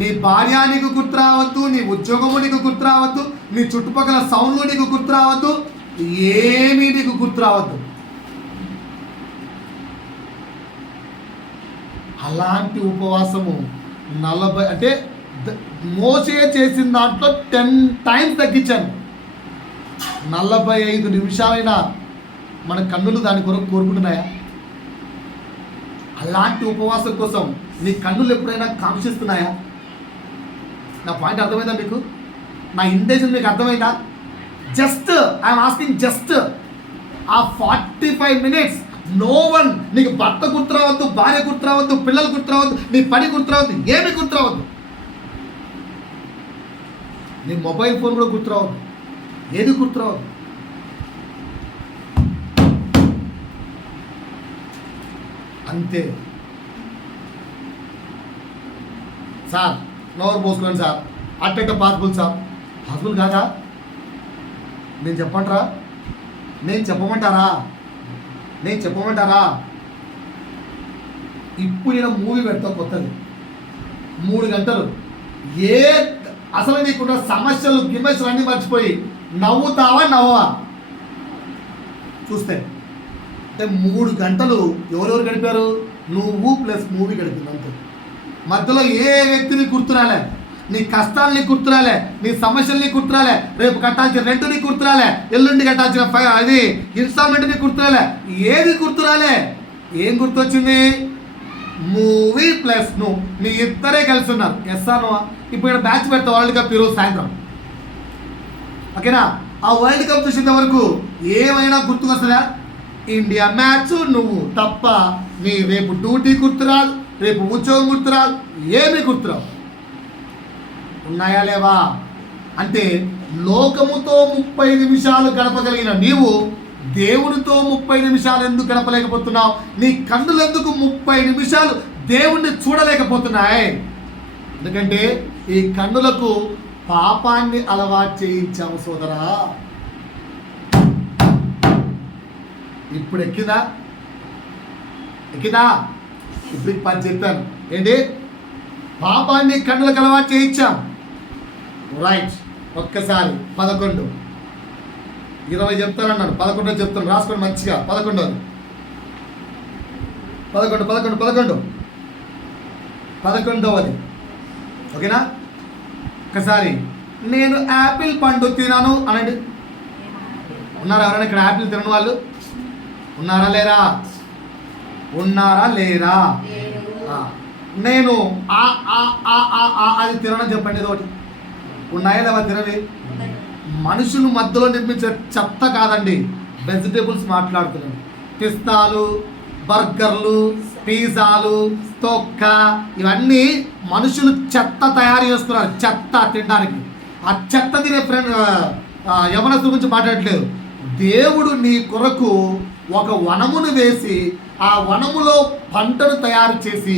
నీ భార్య నీకు గుర్తు రావద్దు, నీ ఉద్యోగము నీకు గుర్తు రావద్దు, నీ చుట్టుపక్కల సౌండ్లు నీకు గుర్తు రావద్దు, ఏమీ నీకు గుర్తు రావద్దు. అలాంటి ఉపవాసము 40, అంటే మోసే చేసిన దాంట్లో 10 times తగ్గించాను. 45 నిమిషాలైనా మన కన్నులు దాని కొరకు కోరుకుంటున్నాయా? అలాంటి ఉపవాసం కోసం నీ కన్నులు ఎప్పుడైనా కాంక్షిస్తున్నాయా? నా పాయింట్ అర్థమైందా మీకు? నా ఇంటెన్షన్ మీకు అర్థమైందా? జస్ట్ ఐఎమ్ ఆస్కింగ్, జస్ట్ ఆ 45 minutes నో వన్, నీకు భర్త గుర్తు రావద్దు, భార్య గుర్తు రావద్దు, పిల్లలు గుర్తు రావద్దు, నీ పని గుర్తు రావద్దు, ఏమి గుర్తు రావద్దు, నీ మొబైల్ ఫోన్ కూడా గుర్తు రావద్దు, ఏది గుర్తు రావద్దు. అంతే. సార్ నోరు పోసుకోండి సార్, అట్టెట్ట పాసిబుల్ సార్? పాసిబుల్ కాదా? నేను చెప్పమంటారా? నేను చెప్పమంటారా? ఇప్పుడు నేను మూవీ పెడతా కొత్తది, 3 గంటలు. అసలు నీకున్న సమస్యలు గిమ్మస్యలు అన్నీ మర్చిపోయి నవ్వవా చూస్తే. అంటే 3 గంటలు ఎవరెవరు గడిపారు? నువ్వు ప్లస్ మూవీ గడిపింది అంతే. మధ్యలో ఏ వ్యక్తిని గుర్తురాలే, నీ కష్టాలని గుర్తురాలే, నీ సమస్యల్ని గుర్తురాలే, రేపు కట్టాల్సిన రెంట్ని గుర్తురాలే, ఎల్లుండి కట్టాల్సిన అది ఇన్స్టాల్మెంట్ని గుర్తురాలే, ఏది గుర్తురాలే. ఏం గుర్తొచ్చింది? మూవీ ప్లస్ నువ్వు, మీ ఇద్దరే కలిసి ఉన్నారు. ఎస్ఆర్ ఇప్పుడు బ్యాచ్ పెడతా వరల్డ్ కప్ ఈరోజు సాయంత్రం, ఓకేనా? ఆ వరల్డ్ కప్ చూసేంత వరకు ఏమైనా గుర్తుకొస్తుందా? ఇండియా మ్యాచ్ నువ్వు తప్ప నీ రేపు డ్యూటీ గుర్తురాదు, రేపు ఉద్యోగం గుర్తురాదు, ఏమీ గుర్తురావు. ఉన్నాయా లేవా? అంటే లోకముతో 30 నిమిషాలు గడపగలిగిన నీవు దేవునితో 30 నిమిషాలు ఎందుకు గడపలేకపోతున్నావు? నీ కన్నులు ఎందుకు 30 నిమిషాలు దేవుణ్ణి చూడలేకపోతున్నాయి? ఎందుకంటే ఈ కన్నులకు పాపాన్ని అలవాటు చేయించాము సోదరా. ఇప్పుడు ఎక్కిందా? ఇప్పుడు 10 చెప్పాను. ఏంటి? పాపాన్ని కన్నులకు అలవాటు చేయించాం. రైట్. ఒక్కసారి 11, 20 చెప్తానన్నాను, 11 చెప్తాను, రాసుకోండి మంచిగా. 11వ ఓకేనా? ఒక్కసారి నేను యాపిల్ పండు తినాను అనండి. ఉన్నారా ఎవరైనా ఇక్కడ యాపిల్ తినని వాళ్ళు? ఉన్నారా లేరా? నేను అది తినని చెప్పండి. ఏదో ఒకటి ఉన్నాయా లేవా? తినవి. మనుషులు మధ్యలో నిర్మించే చెత్త కాదండి, వెజిటేబుల్స్ మాట్లాడుతున్నాను. పిస్తాలు, బర్గర్లు, పిజ్జాలు, తొక్క, ఇవన్నీ మనుషులు చెత్త తయారు చేస్తున్నారు, చెత్త తినడానికి. ఆ చెత్త తినే ఫ్రెండ్ యవనస్తుల గురించి మాట్లాడట్లేదు. దేవుడు నీ కొరకు ఒక వనమును వేసి ఆ వనములో పంటను తయారు చేసి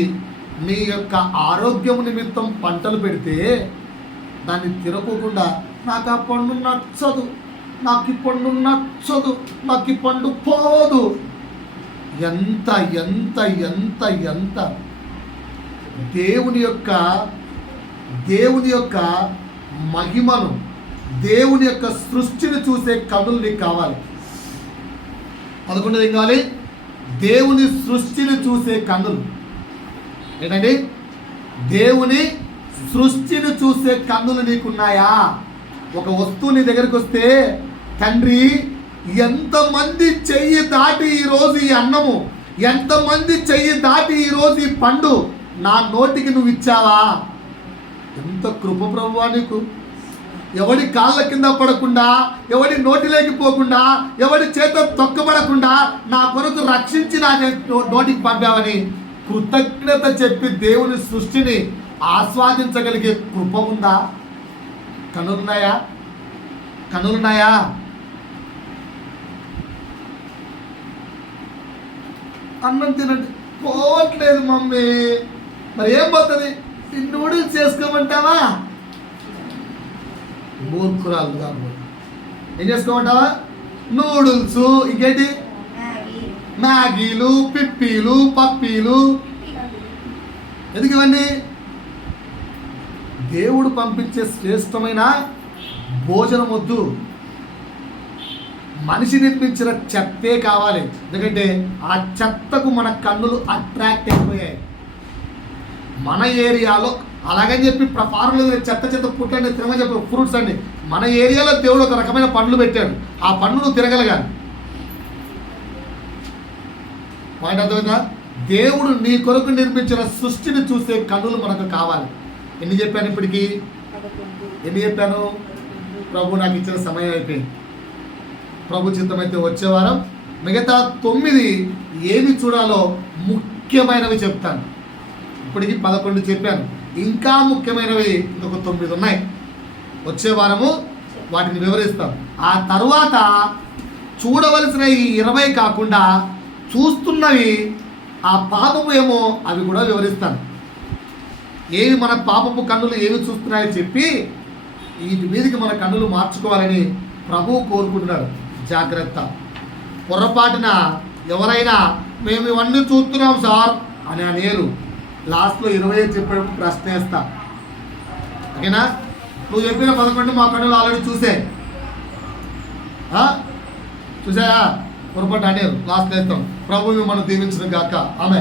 నీ యొక్క ఆరోగ్యం నిమిత్తం పంటలు పెడితే దాన్ని తిరగకుండా నాకు ఆ పండు నచ్చదు, నాకు ఈ పండు నచ్చదు, నాకు ఈ పండు పోదు. ఎంత ఎంత ఎంత ఎంత దేవుని యొక్క మహిమను, దేవుని యొక్క సృష్టిని చూసే కనులు నీకు కావాలి. 11 ఏం కావాలి? దేవుని సృష్టిని చూసే కన్నులు. ఏంటండి? దేవుని సృష్టిని చూసే కన్నులు నీకున్నాయా? ఒక వస్తువు నీ దగ్గరికి వస్తే, తండ్రి ఎంతమంది చెయ్యి దాటి ఈరోజు ఈ అన్నము, ఎంతమంది చెయ్యి దాటి ఈరోజు ఈ పండు నా నోటికి నువ్వు ఇచ్చావా? ఎంత కృప ప్రభువా నీకు. ఎవడి కాళ్ళ కింద పడకుండా, ఎవడి నోటిలోకి పోకుండా, ఎవడి చేత తొక్కబడకుండా నా కొరకు రక్షించి నా నోటికి పంపావని కృతజ్ఞత చెప్పి దేవుని సృష్టిని ఆస్వాదించగలిగే కృప ఉందా? కనులున్నాయా? అన్నం తినండి. పోవట్లేదు మమ్మీ. మరి ఏం పోతుంది? నూడిల్స్ చేసుకోమంటావా? మూర్ఖురాలు కాబట్టి ఏం చేసుకోమంటావా? నూడిల్స్, ఇంకేంటి మ్యాగీలు, పిప్పీలు, పప్పీలు. ఎందుకు ఇవన్నీ? దేవుడు పంపించే శ్రేష్టమైన భోజనం వద్దు, మనిషి నిర్మించిన చెత్తే కావాలి. ఎందుకంటే ఆ చెత్తకు మన కన్నులు అట్రాక్ట్ అయిపోయాయి. మన ఏరియాలో అలాగని చెప్పి ఫారెన్లో చెత్త పుట్టండి తినమని చెప్పి ఫ్రూట్స్ అండి. మన ఏరియాలో దేవుడు ఒక రకమైన పండ్లు పెట్టాడు, ఆ పండ్లు నువ్వు తిరగలగాలి. పాయింట్ అర్థమైందా? దేవుడు నీ కొరకు నిర్మించిన సృష్టిని చూసే కన్నులు మనకు కావాలి. ఎన్ని చెప్పాను ఇప్పటికీ? ప్రభు నాకు ఇచ్చిన సమయం అయిపోయింది. ప్రభు చిత్తమైతే వచ్చే వారం మిగతా 9 ఏమి చూడాలో ముఖ్యమైనవి చెప్తాను. ఇప్పటికి 11 చెప్పాను, ఇంకా ముఖ్యమైనవి ఇంకొక 9 ఉన్నాయి. వచ్చే వారము వాటిని వివరిస్తాం. ఆ తర్వాత చూడవలసిన ఈ 20 కాకుండా చూస్తున్నవి, ఆ పాపము ఏమో అవి కూడా వివరిస్తాను. ఏవి మన పాపపు కన్నులు ఏవి చూస్తున్నాయో చెప్పి వీటి మీదకి మన కన్నులు మార్చుకోవాలని ప్రభువు కోరుకుంటున్నాడు, జాగ్రత్త. పొరపాటున ఎవరైనా మేము ఇవన్నీ చూస్తున్నాం సార్ అని అనేరు. లాస్ట్లో 20 చెప్పేటప్పుడు ప్రశ్న వేస్తా, ఓకేనా? నువ్వు చెప్పిన 11 మా కన్నులు ఆల్రెడీ చూసాయా? పొరపాటు అనేరు. లాస్ట్లో వేస్తాం. ప్రభు మిమ్మల్ని దీవించడం కాక. ఆమె